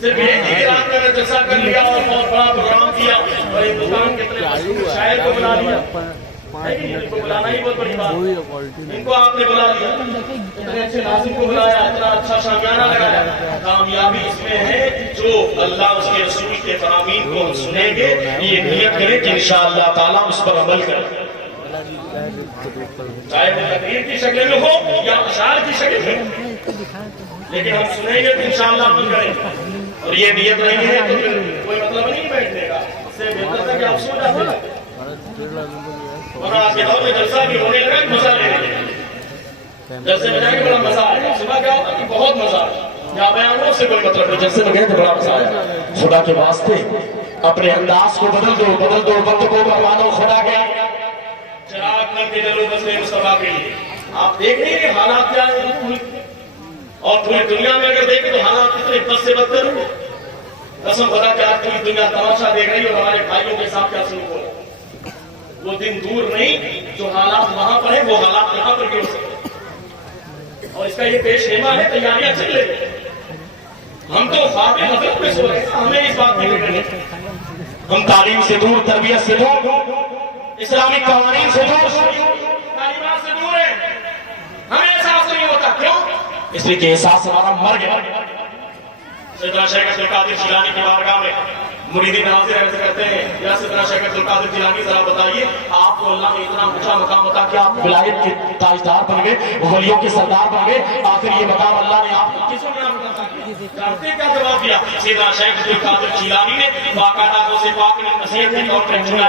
صرف ایک ہی رات میں نے جلسہ کر لیا اور بہت بڑا پروگرام کیا اور ہندوستان کے اتنے شاعر کو بلا لیا، ان کو بلانا ہی بہت بڑی بات ہے۔ ان کو آپ نے بلا لیا، اتنے اچھے ناظم کو بلایا، اتنا اچھا شامیانہ لگایا۔ کامیابی اس میں ہے جو اللہ اس کے رسول کے فرامین کو سنیں گے، یہ نیت کریں کہ انشاءاللہ تعالیٰ اس پر عمل کریں، چاہے وہ تقریر کی شکل میں ہو یا اشعار کی شکل میں، لیکن ہم سنیں گے تو انشاءاللہ عمل کریں گے۔ اور یہ نیت نہیں ہے تو پھر کوئی مطلب نہیں بیٹھنے کا، اس سے بہتر ہے کہ آپ سو جاتے ہیں۔ اور آج کے دور میں جلسہ بھی ہونے لگا، مزہ لے رہے ہیں۔ جلسے میں جائیں گے بڑا مزہ آئے گا. صبح کیا ہوگا کہ بہت مزہ آئے گا. یہاں بیان سے کوئی مطلب نہیں. جلسے میں گئے تو بڑا مزہ آئے گا. خدا کے واسطے اپنے انداز کو بدل دو وقت کو بروانو خدا کے چراغ کر کے جلو بس مصطفیٰ کے لیے. آپ دیکھ رہے ہیں کہ حالات کیا ہیں اور پوری دنیا میں اگر دیکھیں تو حالات کتنے بد سے بدتر ہوئے. قسم خدا کہ آج پوری دنیا تماشا دیکھ رہی ہے اور ہمارے بھائیوں کے ساتھ کیا سلوک ہو رہا ہے. وہ دن دور نہیں جو حالات وہاں پر ہیں وہ حالات یہاں پر بھی ہو سکتے. اور اس کا یہ پیش خیمہ ہے, تیاریاں چل رہی ہیں. ہم تو خواب حضرت میں سو رہے ہیں, ہمیں اس بات نہیں کرنی. ہم تعلیم سے دور, تربیت سے دور, اسلامی قوانین سے دور, تعلیمات سے دور ہیں. ہمیں احساس نہیں ہوتا. کیوں؟ اس لیے کہ احساس ہمارا مر گیا. سیدنا شیخ عبد القادر جیلانی کی بارگاہ میں مریدین حاضر عرض کرتے ہیں, یا سیدنا شیخ عبد القادر جیلانی ذرا بتائیے آپ کو اللہ نے اتنا اونچا مقام عطا کیا, آپ ولایت کے تاجدار بن گئے, ولیوں کے سردار بن گئے, آخر یہ مقام اللہ نے آپ کو کس نے جانتے کیا جواب دیا؟ سیدنا شیخ عبد القادر جیلانی نے باقاعدہ غوث پاک نے نصیحت کی اور جملہ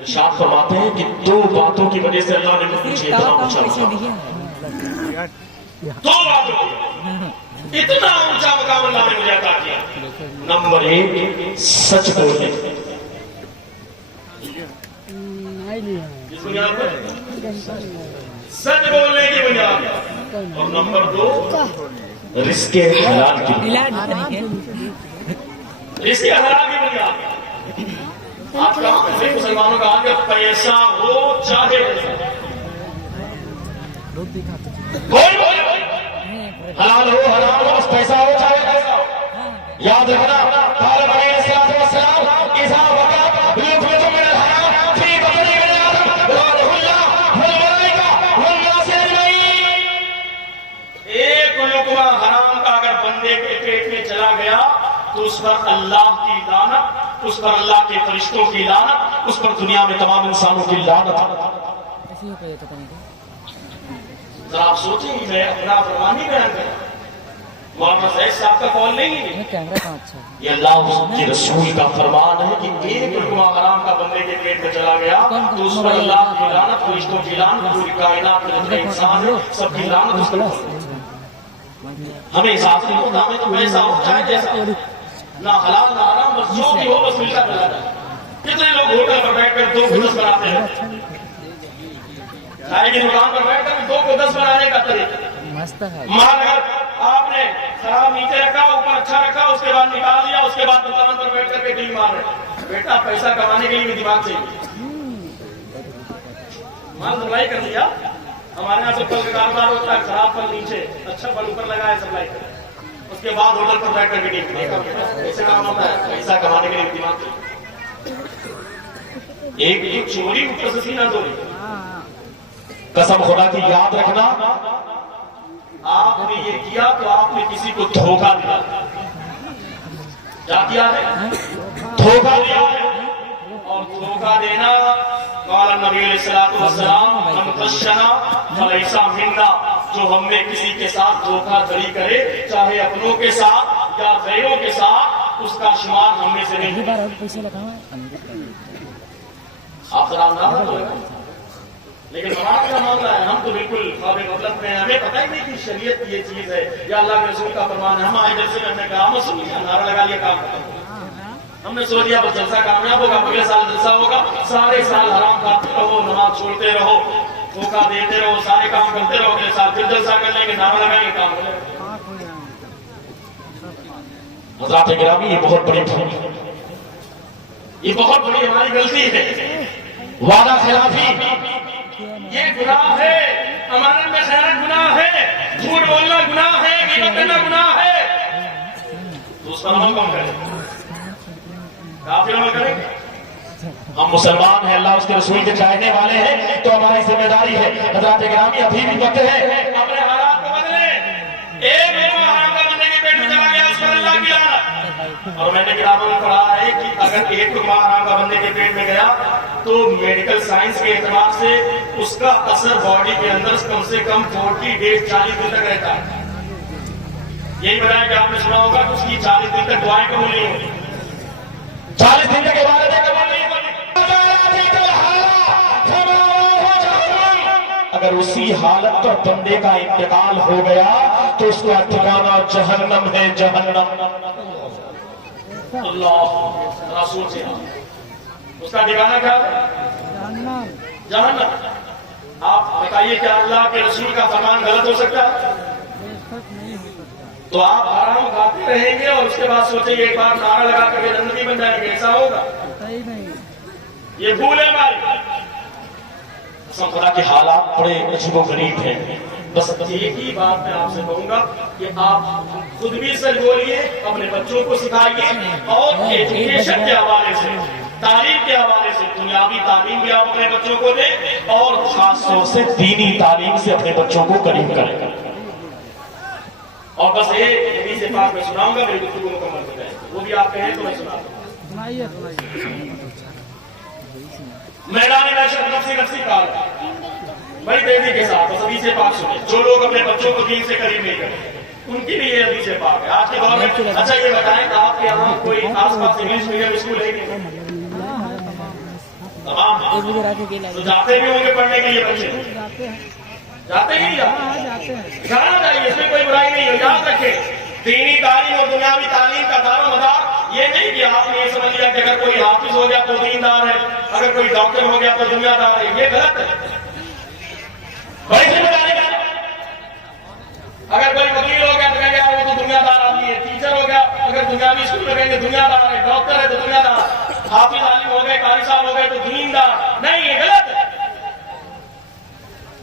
ارشاد فرماتے ہیں کہ دو باتوں کی وجہ سے اللہ نے مجھے اتنا اونچا مقام, دو باتوں اتنا اونچا مقام اللہ نے مجھے عطا کیا. نمبر 1 سچ بولنے, جس بنیاد پر سچ بولنے کی بنیاد, اور نمبر 2 رزق حلال کی بنیاد. رزق حلال کی بنیاد. آپ کا مسلمانوں کا آگے پیسہ ہو چاہے کوئی حلال ہو حرام ہو, بس پیسہ ہو چاہے پیسہ ہو. یاد رکھنا قال علیہ الصلوۃ والسلام اذا وقع لقمة من الحرام في بطن ابن آدم رضاه الله والملائکہ والناس اجمعین. ایک لقمہ حرام کا اگر بندے کے پیٹ میں چلا گیا تو اس پر اللہ کی لعنت, اس پر اللہ کے فرشتوں کی لعنت, اس پر دنیا میں تمام انسانوں کی لعنت. ذرا آپ سوچیں, میں اپنا فرمانی بیان کروں, مولانا زید صاحب کا قول نہیں ہے, یہ اللہ کے رسول کا فرمان ہے کہ ایک لقمہ حرام کا بندے کے پیٹ میں چلا گیا تو اس پر اللہ کی لعنت, فرشتوں کی لعنت, پوری کائنات میں جتنے انسان ہیں سب کی لعنت اس پر. ہمیں احساس نہیں ہوتا, ہمیں تو پیسہ ہو چاہے جیسا, نہ حلال نہ حرام, بس جو بھی ہو بس ملتا ملا جائے. کتنے لوگ ہوٹل پر بیٹھ کر 2 کو 10 بناتے ہیں, چائے کی دکان پر بیٹھ کر 2 کو 10 بنانے کا طریقہ. مال اگر آپ نے خراب نیچے رکھا, اوپر اچھا رکھا, اس کے بعد نکال دیا, اس کے بعد دکان پر بیٹھ کر کے ڈیل مار رہے. بیٹا پیسہ کمانے کے لیے بھی دماغ چاہیے. مال سپلائی کر دیا. ہمارے یہاں سے پھل کا کاروبار ہوتا ہے, خراب پھل نیچے, اچھا پھل اوپر لگایا, سپلائی کرے. اس کے بعد ہوٹل پر بیٹھ کر کے ایسے کام ہوتا ہے. پیسہ کمانے کے لیے دماغ چاہیے. ایک چوری اوپر سے سینہ دھوری. قسم خدا کی یاد رکھنا, آپ نے یہ کیا تو آپ نے کسی کو دھوکہ دیا. کیا کیا ہے؟ دھوکہ دیا. اور دھوکہ دینا, قال نبی علیہ الصلوۃ والسلام من غشنا فلیس منا, جو ہم میں کسی کے ساتھ دھوکہ دھڑی کرے, چاہے اپنوں کے ساتھ یا غیروں کے ساتھ, اس کا شمار ہم میں سے نہیں. آپ ذرا اندازہ تو لگائیں. لیکن ہمارا کیا معاملہ ہے, ہم تو بالکل خواب غفلت میں ہیں, ہمیں پتہ ہی نہیں کہ شریعت یہ چیز ہے یا اللہ کے رسول کا فرمان ہے. ہم آئے جلسے میں ہم نے کہا ہم سن لیا, نعرہ لگا لیا, کام ہم نے سوچ لیا بس جلسہ کامیاب ہوگا, اگلے سال جلسہ ہوگا, سارے سال حرام کھاتے رہو, نماز چھوڑتے رہو, دھوکہ دیتے رہو, سارے کام کرتے رہو, اگلے سال پھر جلسہ کر لیں گے, نعرہ لگائیں گے, کام کریں گے. حضرات گرامی, یہ بہت بڑی بھول ہے, یہ بہت بڑی ہماری غلطی ہے. وعدہ خلافی یہ گناہ ہے, امانت میں خیانت گناہ ہے, جھوٹ بولنا گناہ ہے, غیبت کرنا گناہ ہے. تو اس پر عمل کون کرے؟ کافر عمل کریں. ہم مسلمان ہیں, اللہ اس کے رسول کے چاہنے والے ہیں, تو ہماری ذمہ داری ہے. حضرات گرامی, ابھی بھی وقت ہے, اپنے حالات کو بدلیں. ایک لقمہ حرام کا بندے کے پیٹ میں چلا گیا, اس پر اللہ کی لعنت. اور میں نے کتابوں میں پڑھا ہے کہ اگر ایک لقمہ حرام کا بندے کے پیٹ میں گیا تو میڈیکل سائنس کے اعتبار سے اس کا اثر باڈی کے اندر کم سے کم 40 دن تک رہتا ہے. یہی بتایا کہ آپ نے سنا ہوگا کہ اس کی 40 دن تک دعائیں قبول نہیں ہوتی, 40 دن تک عبادتیں قبول نہیں ہوتی. اگر اسی حالت پر بندے کا انتقال ہو گیا تو اس کا ٹھکانہ جہنم ہے، جہنم۔ اللہ رسول سے اس کا ٹھکانہ کیا ہے؟ جہنم۔ آپ بتائیے کیا اللہ کے رسول کا فرمان غلط ہو سکتا ہے؟ تو آپ حرام کھاتے رہیں گے اور اس کے بعد سوچیں گے ایک بار نعرہ لگا کر کے جنتی بن جائیں گے، ایسا ہوگا؟ یہ بھول ہے ہماری۔ قسم خدا کے حالات بڑے عجیب و غریب ہیں۔ بس ایک ہی بات میں آپ سے کہوں گا کہ آپ خود بھی سچ بولیے، اپنے بچوں کو سکھائیے، اور ایجوکیشن کے حوالے سے، تعلیم کے حوالے سے دنیاوی تعلیم بھی آپ اپنے بچوں کو دیں، اور خاص طور سے دینی تعلیم سے اپنے بچوں کو قریب کریں۔ اور بس ایک حدیث پاک میں سناؤں گا، میری گفتگو مکمل ہو جائے، وہ بھی آپ کہیں تو میں سنا دوں۔ میدان محشر نفسی نفسی کال بڑی تیزی کے ساتھ بس حدیث پاک سنیں۔ جو لوگ اپنے بچوں کو دین سے قریب نہیں کرتے ان کی بھی یہ حدیث پاک ہے آج کے دور میں۔ اچھا یہ بتائیں کہ آپ کے یہاں کوئی آس پاس انگلش میڈیم اسکول ہے کہ نہیں؟ تمام تو جاتے بھی ہوں گے پڑھنے کے لیے بچے؟ جاتے ہی جانا چاہیے، اس میں کوئی برائی نہیں ہے۔ یاد رکھیں دینی تعلیم اور دنیاوی تعلیم کا دار و مدار یہ نہیں کہ آپ نے یہ سمجھ لیا کہ اگر کوئی حافظ ہو گیا تو دیندار ہے، اگر کوئی ڈاکٹر ہو گیا تو دنیا دار ہے، یہ غلط ہے۔ بڑی ذمہ داری کا اگر کوئی وکیل ہو گیا تو کہیں گے یار وہ تو دنیا دار آدمی ہے، ٹیچر ہو گیا اگر دنیاوی اسکول میں کہیں گے دنیا دار ہے، ڈاکٹر ہے تو دنیا دار، حافظ عالم ہو گئے قاری صاحب ہو گئے تو دیندار نہیں، یہ غلط ہے۔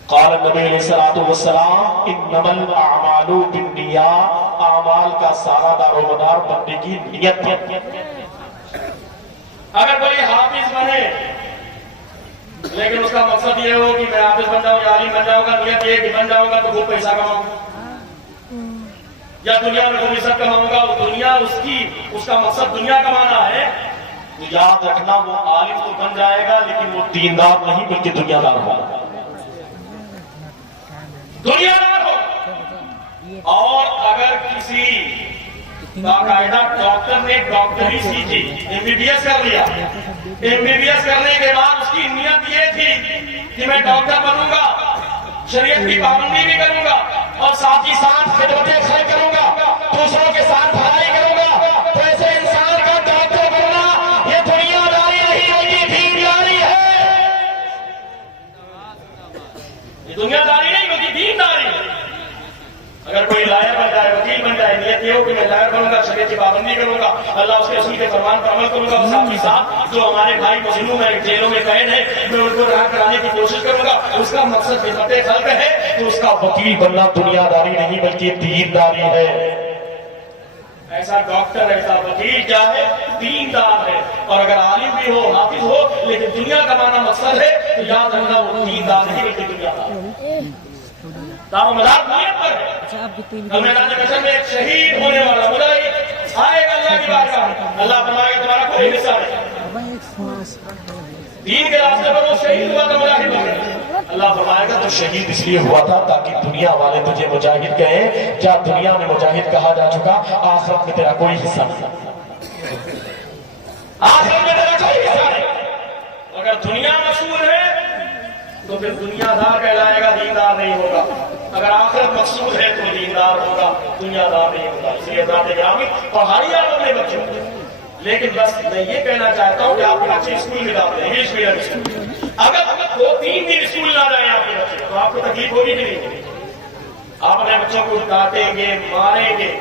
قال النبی علیہ الصلوۃ والسلام انما الاعمال بالنیات، اعمال کا سارا دار و مدار بندے کی نیت ہے۔ اگر کوئی حافظ بنے لیکن اس کا مقصد یہ ہو کہ میں حافظ بن جاؤں یا عالم بن جاؤں گا، نیت یہ کہ بن جاؤں گا تو خوب پیسہ کماؤں گا یا دنیا میں خوب عزت کماؤں گا، دنیا اس کا مقصد دنیا کمانا ہے، تو یاد رکھنا وہ عالم تو بن جائے گا لیکن وہ دیندار نہیں بلکہ دنیا دار ہوگا، دنیا دار ہو۔ اور اگر کسی باقاعدہ ڈاکٹر نے ڈاکٹری سیکھی، ایم بی بی ایس کر لیا، ایم بی بی ایس کرنے کے بعد اس کی نیت یہ تھی کہ میں ڈاکٹر بنوں گا، شریعت کی پابندی بھی کروں گا اور ساتھ ہی ساتھ خدمت خیر کروں گا، دوسروں کے ساتھ بھلائی کروں گا، تو ایسے انسان کا ڈاکٹر بننا یہ دنیا داری نہیں بلکہ دینداری ہے، یہ دنیا داری نہیں بلکہ دینداری ہے۔ اگر کوئی لائر بن جائے، وکیل بن جائے، نیت یہ ہو کہ میں لائر بنوں گا، شریعت کی پابندی کروں گا، اللہ اس کے رسول کے فرمان پر عمل کروں گا، اور ساتھ ہی ساتھ جو ہمارے بھائی مظلوم ہیں، جیلوں میں قید ہیں، میں ان کو رہا کرانے کی کوشش کروں گا، اس کا مقصد خدمت خلق ہے، تو اس کا وکیل بننا دنیا داری نہیں بلکہ دینداری ہے۔ ایسا ڈاکٹر ایسا وکیل کیا ہے؟ دیندار ہے۔ اور اگر عالم بھی ہو، حافظ ہو، لیکن دنیا کمانا مقصد ہے تو یاد رکھنا وہ دیندار نہیں بلکہ دنیا دار ہے۔ دار و مدار نیت پر ہے۔ میدان محشر میں ایک شہید ہونے والا مجاہد آئے گا اللہ کی بارگاہ، اللہ فرمائے گا تمہارا کوئی حصہ نہیں، دین کے راستے پر وہ شہید ہوا تھا، مجاہد ہو گیا، اللہ فرمائے گا تو شہید اس لیے ہوا تھا تاکہ دنیا والے تجھے مجاہد کہیں، جہاں دنیا میں مجاہد کہا جا چکا، آخرت میں تیرا کوئی حصہ نہیں، آخرت میں تیرا کوئی حصہ نہیں۔ اگر دنیا مقصود ہے تو پھر دنیا دار کہلائے گا، دیندار نہیں ہوگا۔ اگر آخرت مقصود ہے تو دیندار ہوگا، دنیا دار نہیں ہوگا۔ اس لیے حضرات گرامی پڑھائی آپ اپنے بچوں کو، لیکن بس میں یہ کہنا چاہتا ہوں کہ آپ کے بچے اسکول میں جاتے ہیں، انگلش میڈیم اسکول، اگر 2-3 دن اسکول نہ جائیں آپ کے بچے تو آپ کو تکلیف ہوگی کہ نہیں ہوگی؟ آپ اپنے بچوں کو ڈانٹیں گے، ماریں گے،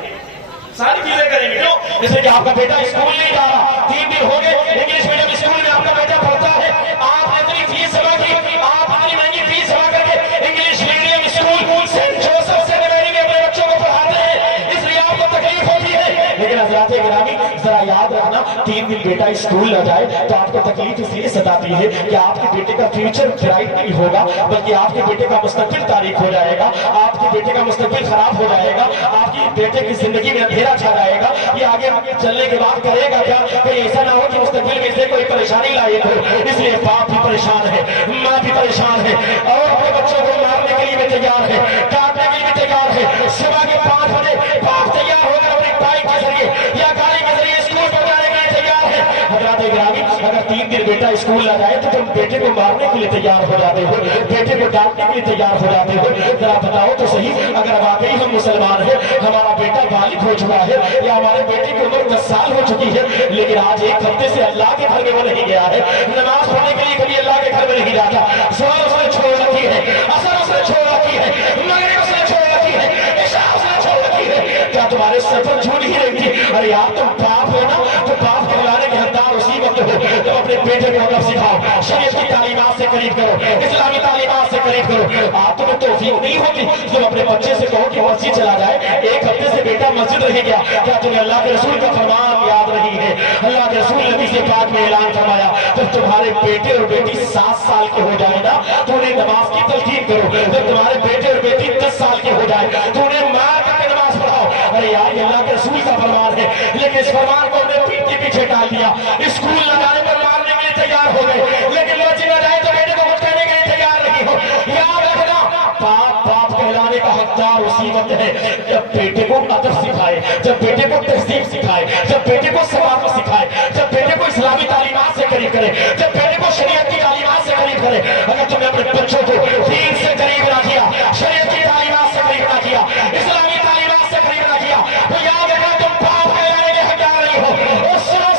ساری چیزیں کریں گے، جیسے کہ آپ کا بیٹا اسکول نہیں جا رہا، 3 دن ہو گئے انگلش میڈیم اسکول میں آپ کا بیٹا پڑھتا ہے، آپ نے اتنی فیس جمع کی، آپ اتنی مہنگی فیس جمع کر کے English medium school saint Joseph سے میری میں اپنے بچوں کو پڑھاتے ہیں، اس لیے آپ کو تکلیف ہوتی ہے، لیکن حضرات گرامی ذرا یاد رکھنا 3 دن بیٹا اسکول نہ جائے تو آپ کو تکلیف اس لیے ستاتی ہے کہ آپ کے بیٹے کا فیوچر برائٹ نہیں ہوگا، بلکہ آپ کے بیٹے کا مستقبل تاریک ہو جائے گا، آپ کے بیٹے کا مستقبل خراب ہو جائے گا، آپ کی بیٹے کی زندگی میں اندھیرا چھا جائے گا، یہ آگے چلنے کے بعد کرے گا کیا؟ کہ ایسا نہ ہو کہ مستقبل میں سے کوئی پریشانی لاحق ہو۔ اس لیے باپ بھی پریشان ہے، ماں بھی پریشان ہے، اور اپنے بچوں کو مارنے کے لیے بھی تیار ہے، کاٹنے کے لیے بھی تیار ہے۔ صبح کے 5 بجے باپ تیار ہو کر اپنی بائک کے ذریعے یا گاڑی کے ذریعے اسکول پہنچانے کے لیے تیار ہے۔ حضرات گرامی اگر 3 دن بیٹا اسکول نہ جائے تو تم بیٹے کو مارنے کے لیے تیار ہو جاتے ہو, بیٹے کو ڈانٹنے کے لیے تیار ہو جاتے ہو. ذرا بتاؤ تو صحیح, اگر واقعی ہم مسلمان ہیں, ہمارا بیٹا بالغ ہو چکا ہے یا ہمارے بیٹے کی عمر 10 سال ہو چکی ہے, لیکن آج ایک ہفتے سے اللہ کے گھر میں وہ نہیں گیا ہے, نماز پڑھنے کے لیے کبھی اللہ کے گھر میں نہیں جاتا, ظہر اس نے چھوڑ رکھی ہے, عصر اس نے چھوڑ رکھی ہے, مغرب اس نے چھوڑ رکھی ہے, عشاء اس نے چھوڑ رکھی ہے, کیا تمہارے سر پر جھول ہی رہی تھی؟ ارے یار تم باپ ہو نا, تو باپ کہلانے کے حقدار اسی وقت ہو جب اپنے بیٹے کو ادب سکھاؤ, شریعت کی تعلیمات سے قریب کرو, اسلامی تعلیمات سے قریب کرو. آپ تمہیں توفیق نہیں ہوتی تم اپنے بچے سے کہو کہ مسجد چلا جائے, ایک ہفتے سے بیٹا مسجد رہ گیا, کیا تمہیں اللہ کے رسول کا فرمان یاد نہیں ہے؟ اللہ کے رسول نبی سے پاک میں اعلان فرمایا, جب تمہارے بیٹے اور بیٹی 7 سال کے ہو جائے نا تو انہیں نماز کی تلقین کرو, جب تمہارے بیٹے اور بیٹی 10 سال کے ہو جائے تو انہیں مار کر کے نماز پڑھاؤ. ارے یار یہ اللہ کے رسول کا فرمان ہے, لیکن اس فرمان کو انہیں پیٹ کے پیچھے ڈال دیا. اسکول نہ جائے تو مارنے کے لیے تیار ہو گئے, لیکن مسجد نہ جائے تو بیٹے کو کچھ کہنے کے لیے تیار نہیں ہو. یاد رکھنا, باپ کہلانے کا حقدار اسی وقت ہے جب بیٹے کو ادب سکھائے, جب بیٹے کو تہذیب سکھائے, جب بیٹے کو ثقافت سکھائے, جب بیٹے کو اسلامی تعلیمات سے قریب کرے, جب بیٹے کو شریعت کی تعلیمات سے قریب کرے. اگر تم نے اپنے بچوں کو دین سے قریب نہ کیا, شریعت کی تعلیمات سے قریب نہ کیا, اسلامی تعلیمات سے قریب نہ کیا, تو یاد رکھنا تم باپ کہلانے کے حقدار نہیں ہو. اور سنو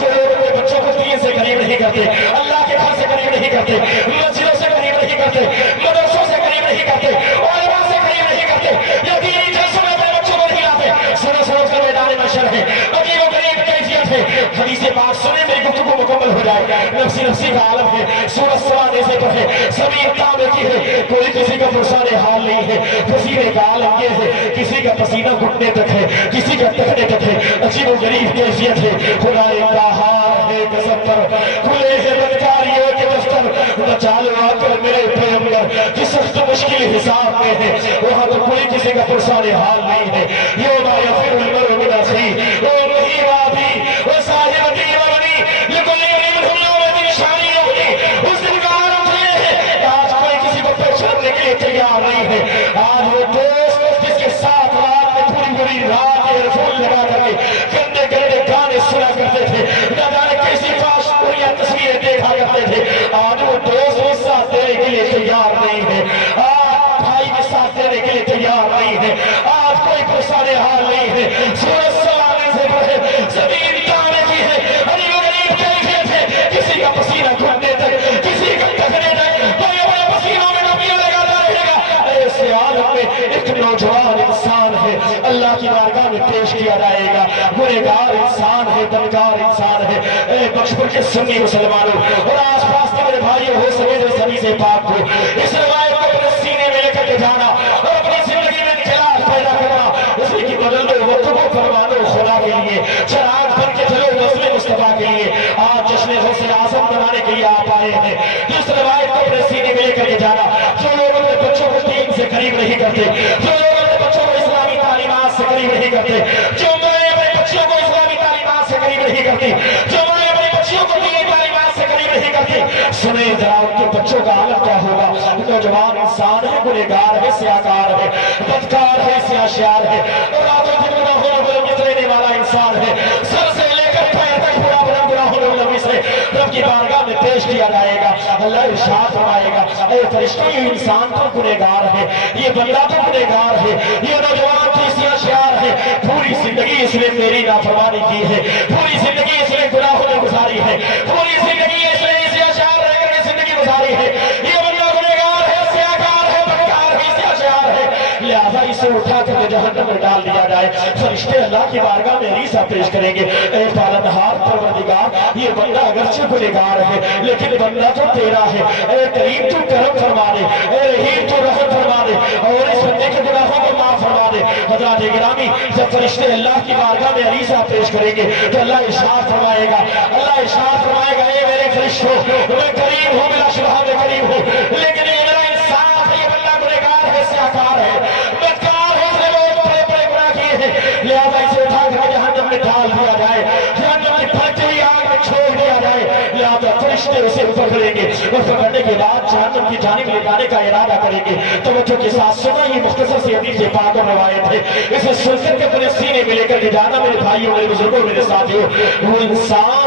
جو لوگ اپنے بچوں کو دین سے قریب نہیں کرتے, اللہ کے گھر سے قریب نہیں کرتے, مسجدوں سے قریب نہیں کرتے, مدرسوں سے قریب نہیں کرتے, علماء سے قریب نہیں کرتے, یا دینی جلسوں میں اپنے بچوں کو نہیں لاتے, سنو کر میدان محشر ہے, عجیب و غریب کیفیت ہے. حدیث پاک سنیں, میری گفتگو مکمل ہو جائے. نفسی کا عالم ہے, سورج سوانے سے پڑھے, زمین تابے کی ہے, کوئی کسی کا پرسان حال نہیں ہے. پسینے کا عالم یہ ہے, کسی کا پسینہ گھٹنے تک ہے, کسی کا ٹکنے تک ہے. عجیب و غریب کیفیت ہے. خدا کا ہار ہے گزر پر, کھلے ہیں بدکاریوں کے دفتر, بچا لو آ کر میرے پیغمبر جس سخت مشکل حساب میں ہے, وہاں تو کوئی کسی کا پرسان حال نہیں ہے. یوم یفر المرء من اخیہ وامہ وابیہ وصاحبتہ وبنیہ لکل امرئ منہم یومئذ شأن یغنیہ. اس دن کا عالم یہ ہے, آج کوئی کسی کو پہچاننے کے لیے تیار نہیں ہے. آج وہ دوست جس کے ساتھ رات میں پوری پوری رات ایئر فون لگا کر کے گندے گندے گانے سنا کرتے تھے, نہ جانے کیسی فحش یا تصویریں دیکھا کرتے تھے, آج وہ دوست بھی ساتھ دینے کے لیے تیار نہیں ہے. آج بھائی بھی ساتھ دینے کے لیے تیار نہیں ہے. آج کوئی پرسان حال نہیں ہے. سورج سوانے سے پڑھے, زمین تابے کی ہے, عجیب و غریب کیفیت ہے. کسی کا پسینہ گھٹنے تک, کسی کا ٹکنے تک, کوئی اپنے پسینوں میں ڈبیاں لگاتا رہے گا. ایسے عالم میں ایک نوجوان انسان ہے, اللہ کی بارگاہ میں پیش کیا جائے گا. گنہگار انسان ہے, بدکار انسان ہے. اے بخشپور کے سنی مسلمانوں اور آس پاس کے میرے بھائیوں, ہو سکے تو اس حدیث پاک کو, اس روایت کو اپنے سینے میں لے کر کے جانا اور اپنی زندگی میں انقلاب پیدا کرنا. اس لیے کہ بدل دو وقت کو فرما دو خدا کے لیے, چراغ بن کے چلو وصل مصطفیٰ کے لیے. آج جشن غوث اعظم منانے کے لیے آپ آئے ہیں, اس روایت کو اپنے سینے میں لے کر کے جانا. جو لوگ اپنے بچوں کو دین سے قریب نہیں کرتے, جو لوگ اپنے بچوں کو اسلامی تعلیمات سے قریب نہیں کرتے, جو مائیں اپنے بچوں کو اسلامی تعلیمات سے قریب نہیں کرتی, جو مائیں اپنے بچوں کو دینی تعلیمات سے قریب نہیں کرتی, سنیں ذرا ان کے بچوں کا حالت کیا ہوگا. نوجوان انسان ہے, گنہگار ہے, سیاکار ہے, بدکار ہے, سیاشیار ہے, اور راتوں دن گناہوں میں ملوث رہنے والا انسان ہے. سر سے لے کر پیر تک پورا بدن گناہوں میں ملوث ہے. رب کی بارگاہ میں پیش کیا جائے گا. اللہ ارشاد فرمائے گا, اے فرشتوں, یہ انسان تو گنہگار ہے, یہ بندہ تو گنہگار ہے, یہ نوجوان تو سیاشیار ہے, پوری زندگی اس نے میری نافرمانی کی ہے, پوری زندگی اس نے گناہوں میں گزاری ہے, پوری زندگی اس نے سیاشیار رہ کر کے زندگی گزاری ہے. یہ بندہ گنہگار ہے, سیاکار ہے, بدکار ہے, سیاشیار ہے, لہذا اسے اٹھا کر جہنم میں ڈال دیا جائے. فرشتے اللہ کی بارگاہ میں عریضہ پیش کریں گے, اے پالنہار پروردگار, یہ بندہ اگرچہ گنہگار ہے لیکن بندہ تو تیرا ہے, اے کریم تو کرم فرما دے, اے رحیم تو رحم فرما دے, اور اس بندے کے گناہوں کو معاف فرما دے. حضرات گرامی, جب فرشتے اللہ کی بارگاہ میں عریضہ پیش کریں گے تو اللہ ارشاد فرمائے گا, اللہ ارشاد فرمائے گا, اے میرے فرشتوں, میں کریم ہوں, بلا شبہ میں کریم ہوں, لیکن یہ میرا انصاف ہے, یہ بندہ گنہگار ہے, سیاکار ہے, بدکار ہے, اس نے بہت بڑے بڑے گناہ کیے ہیں, لہذا اسے اٹھا کر جہنم میں ڈال دیا جائے, جہنم کی پھٹتی ہوئی آگ میں چھوڑ دیا جائے. لہذا فرشتے اسے پکڑیں گے, اور پکڑنے کے بعد جہنم کی جانب لے جانے کا ارادہ کریں گے. توجہ کے ساتھ سنا, یہ مختصر سی حدیث پاک اور روایت ہے, اسے سن کر کے اپنے سینے میں لے کر کے جانا. میرے بھائیوں, میرے بزرگوں, میرے ساتھیوں, وہ انسان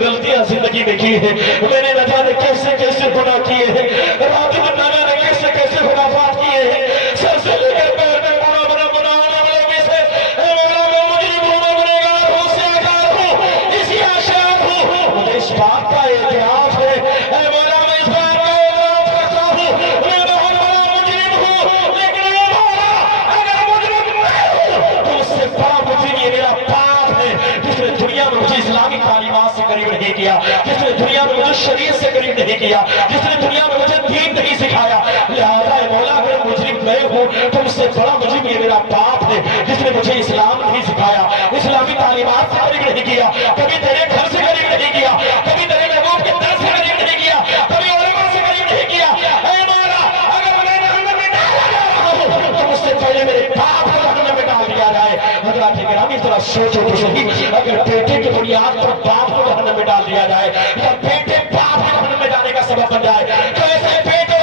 غلطیاں زندگی میں کی ہے، میں نے نہ جانے کیسے کیسے گناہ کیے ہیں، رات میں نہ جانے کیسے کیسے خرافات کیے ہیں، سر سے لے کر پیر میں گناہ بنا بنانے والوں میں سے اے مولا میں مجرم ہوں، میں گنہگار ہوں، سیاہکار ہوں، اسی آشیار ہوں، مجھے اس بات کا اعتراف ہے، اے مولا میں اس بات کا اعتراف کرتا ہوں، میں بہت بڑا مجرم ہوں، لیکن اے مولا اگر مجرم میں ہوں تو اس سے بڑا مجرم یہ میرا باپ ہے، جس نے دنیا میں مجھے اسلامی تعلیمات سے قریب نہیں کیا، جس نے دنیا میں مجھے شریعت سے قریب نہیں کیا، جس نے دنیا میں مجھے دین نہیں سکھایا، لہذا اے مولا اگر مجرم میں ہوں تو اس سے بڑا مجرم یہ میرا باپ ہے، جس نے مجھے اسلام نہیں سکھایا، اسلامی تعلیمات سے قریب نہیں کیا، کبھی تیرے گھر سے قریب نہیں کیا، کبھی تیرے محبوب کے در سے قریب نہیں کیا، کبھی علماء سے قریب نہیں کیا، اے مولا اگر میں جہنم میں ڈالا جا رہا ہوں تو اس سے پہلے میرے باپ کو جہنم میں ڈال دیا جائے۔ حضرات گرامی ذرا سوچو تو صحیح، اگر بیٹے کی بنیاد پر باپ کو جہنم میں ڈال دیا جائے یا بیٹے باپ کو جہنم میں ڈالنے کا سبب بن جائے تو ایسے بیٹوں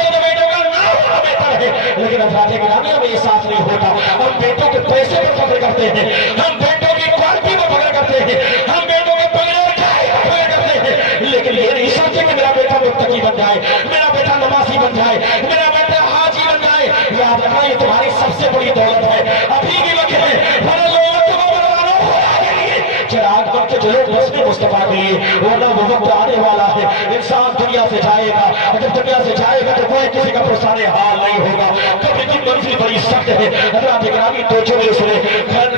کا نام ہونا بہتر ہے، لیکن حضرات گرامی ہمیں احساس نہیں ہوتا، ہم بیٹوں کے پیسے پر فخر کرتے ہیں، ہم بیٹوں کی کوالٹی پر فخر کرتے ہیں، ہم بیٹوں کے بغیر کھائے پر فخر کرتے ہیں، لیکن یہ نہیں سوچتے کہ میرا بیٹا متقی بن جائے، میرا بیٹا نمازی بن جائے، میرا بیٹا حاجی بن جائے۔ یاد رکھنا یہ تمہاری سب سے بڑی دولت ہے، ابھی بھی وقت ہے، ورنہ لوگ تمہیں بنوانا خدا کے لیے، چراغ بن کے چلو رسم مصطفیٰ کے لیے، ورنہ وہ وقت آنے والا ہے انسان دنیا سے جائے گا، اگر دنیا سے جائے گا تو کوئی کسی کا پرسان حال نہیں ہوگا، قبر کی منزل بڑی سخت ہے۔ حضرات گرامی توجہ میرے سنیں،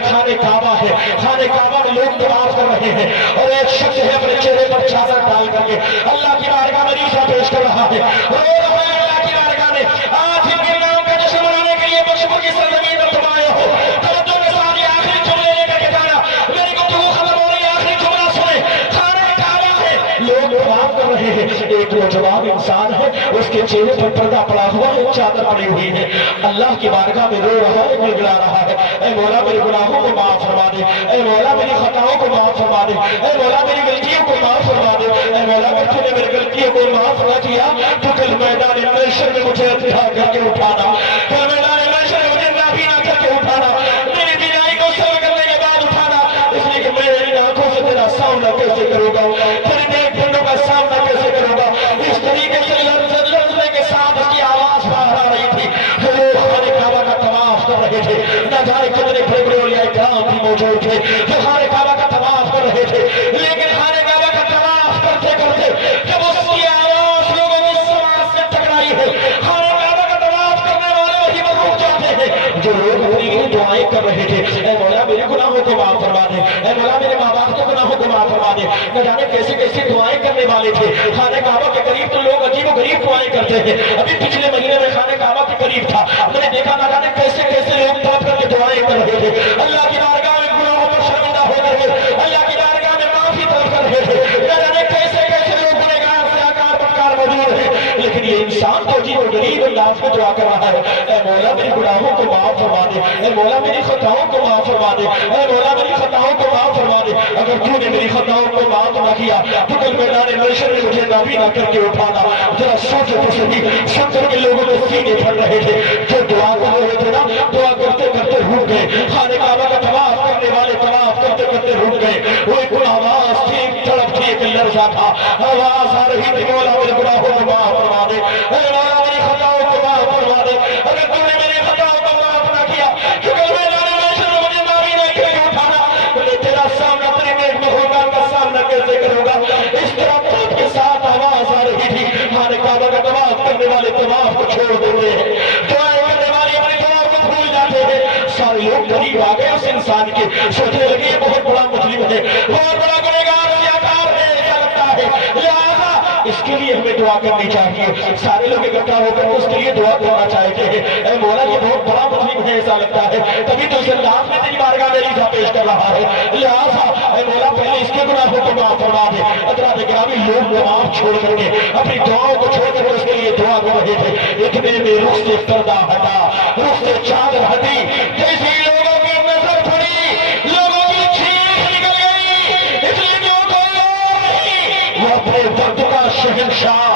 خانہ کعبہ ہے، خانہ کعبہ میں لوگ طواف کر رہے ہیں اور ایک شخص ہے اپنے چہرے پر چادر ڈال کر کے اللہ کی بارگاہ میں ریزہ پیش کر رہا ہے، رو رہا ہے اللہ کی بارگاہ میں، آج ان کے نام کا جشن منانے کے لیے مشہور کی سرزمین پر تم آئے ہو، توجہ کے ساتھ یہ آخری جملے لے کر کے جانا، میری گفتگو ختم ہو رہی ہے، آخری جملہ سنیں، خانہ کعبہ ہے، لوگ طواف کر رہے ہیں، ایک نوجوان انسان ہے، اس کے چہرے پر پردہ پڑا ہوا ہے، چادر پڑی ہوئی ہے، اللہ کی بارگاہ میں رو رہا ہے، گڑگڑا رہا ہے، اے مولا میرے گناہوں کو معاف فرما دے، اے مولا میری خطاؤں کو معاف فرما دے، اے مولا میری غلطیوں کو معاف فرما دے، اے مولا اگر تو نے میری غلطیوں کو معاف نہ کیا تو کل میدان محشر میں مجھے اٹھا کر کے اٹھانا، کل میدان محشر میں مجھے نافی نہ کر کے اٹھانا، میری بینائی کو سر کرنے کے بعد اٹھانا، اس لیے کہ میں ان آنکھوں سے تیرا سامنا کیسے کروں گا، تیرے نیک بندوں کا سامنا کیسے کروں گا، اس طریقے سے لرزنے کے ساتھ اس کی آواز باہر آ رہی تھی، جو لوگ خانہ کعبہ کا طواف کر رہے تھے، نہ جانے کتنے بڑے بڑے اولیاء کرام بھی موجود تھے جو خانہ کعبہ کا طواف کر رہے تھے، لیکن خانہ کعبہ کا طواف کرتے کرتے جب اس کی آواز لوگوں کی سماعت سے ٹکرائی ہے، خانہ کعبہ کا طواف کرنے والے وہی پر رک جاتے ہیں جو لوگ اپنی لیے دعائیں کر رہے تھے، اے مولا میرے گناہوں کو معاف فرما دے، اے مولا میرے ماں باپ کے گناہوں کو معاف فرما دے، نہ جانے کیسے کیسے دعائیں کرنے والے تھے، خانہ کعبہ کے قریب تو لوگ عجیب و غریب دعائیں کرتے ہیں، ابھی پچھلے مہینے میں خانہ کعبہ کے قریب تھا، میں نے دیکھا نہ جانے کیسے کیسے لوگ تڑپ کر کے دعائیں کر رہے تھے، اللہ کی بارگاہ میں گناہوں پر شرمندہ ہو کر کے اللہ کی بارگاہ میں معافی طلب کر رہے تھے، نہ جانے کیسے کیسے لوگ گنہگار سے آکار بدکار موجود ہیں، لیکن یہ انسان تو عجیب و غریب انداز میں دعا کر رہا ہے، اے مولا میری گناہوں کو معاف فرما دے، اے مولا میری خطاؤں کو معاف فرما دے، اے مولا میری خطاؤں کو معاف فرما دے، اگر تو نے میری خطاؤں کو معاف نہ کیا تو کل میدان محشر میں مجھے نافی نہ کر کے اٹھانا۔ ذرا سوچو تو صحیح، ستر کے لوگوں کے سینے پھٹ رہے تھے جو دعا کر رہے تھے نا، دعا کرتے کرتے رک گئے، خانہ کعبہ کا طواف کرنے والے طواف کرتے کرتے رک گئے، وہ ایک آواز تھی، تڑپ تھی، ایک لرزہ تھا، آواز آ رہی تھی، مولا میرے گناہوں کو معاف فرما دے، اے مولا میری خطاؤں کو معاف فرما دے، اگر تو نے میری خطاؤں کو معاف نہ کیا تو کل میدان محشر میں مجھے نافی نہ کر کے اٹھانا، میں تیرا سامنا تیرے نیک مخلوقات کا سامنا کیسے کروں گا؟ اس طرح خود کے ساتھ آواز آ رہی تھی، خانہ کعبہ کا طواف کرنے والے طواف کو چھوڑ دیتے ہیں، دعائیں کرنے والے اپنے طواف کو بھول جاتے ہیں، سارے لوگ قریب آ گئے اس انسان کے، سوچنے لگے یہ بہت بڑا مجرم ہے، بہت بڑا گنہگار سیاہکار ہے، ایسا لگتا ہے، لہٰذا اس کے لیے ہمیں دعا کرنی چاہیے، سارے لوگ اکٹھا ہو کر اس کے لیے دعا کرنا چاہتے ہیں، اے مولا یہ بہت بڑا مجرم ہے ایسا لگتا ہے، تبھی تو اس انداز میں تیری بارگاہ میں ریزہ پیش کر رہا ہے، لہٰذا اے مولا پہلے اس کے گناہوں کو معاف فرما دے۔ حضرات گرامی لوگ نماز چھوڑ کر کے اپنی دعاؤں کو چھوڑ کر اس کے لیے دعا کر رہے تھے، اتنے میں رخ سے پردہ ہٹا، رخ سے چادر ہٹی، جیسے لوگوں کی نظر پڑی، لوگوں کی چیخ نکل گئی، اس لیے جو کوئی اور نہیں، وہ اپنے وقت کا شہنشاہ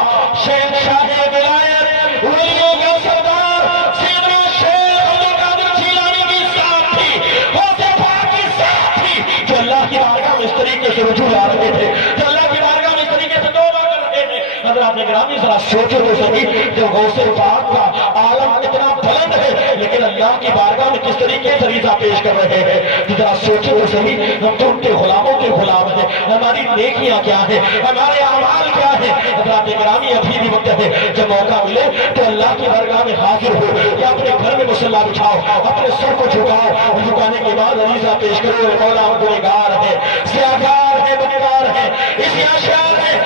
ولایت، ولیوں کا سردار سیدنا شیخ عبد القادر جیلانی کی ساتھ تھی، غوث پاک کی ساتھ تھی، جو اللہ کی بارگاہ میں اس طریقے سے رجوع لا رہے تھے، جو اللہ کی بارگاہ حضرات گرامی ذرا سوچو تو صحیح، جو غوث پاک کا عالم اتنا بلند ہے لیکن اللہ کی بارگاہ میں کس طریقے سے عریضہ پیش کر رہے ہیں، ذرا سوچو تو صحیح، ہم تو ان کے غلاموں کے غلام ہیں، ہماری نیکیاں کیا ہیں، ہمارے اعمال کیا ہیں۔ حضرات گرامی ابھی بھی وقت ہے، جب موقع ملے تو اللہ کی بارگاہ میں حاضر ہو یا اپنے گھر میں مصلی بچھاؤ، اپنے سر کو جھکاؤ اور جھکانے کے بعد عریضہ پیش کرو، مولا ہم گنہگار ہیں، سیاہکار ہیں، بدکار ہیں، اس آشیار ہیں،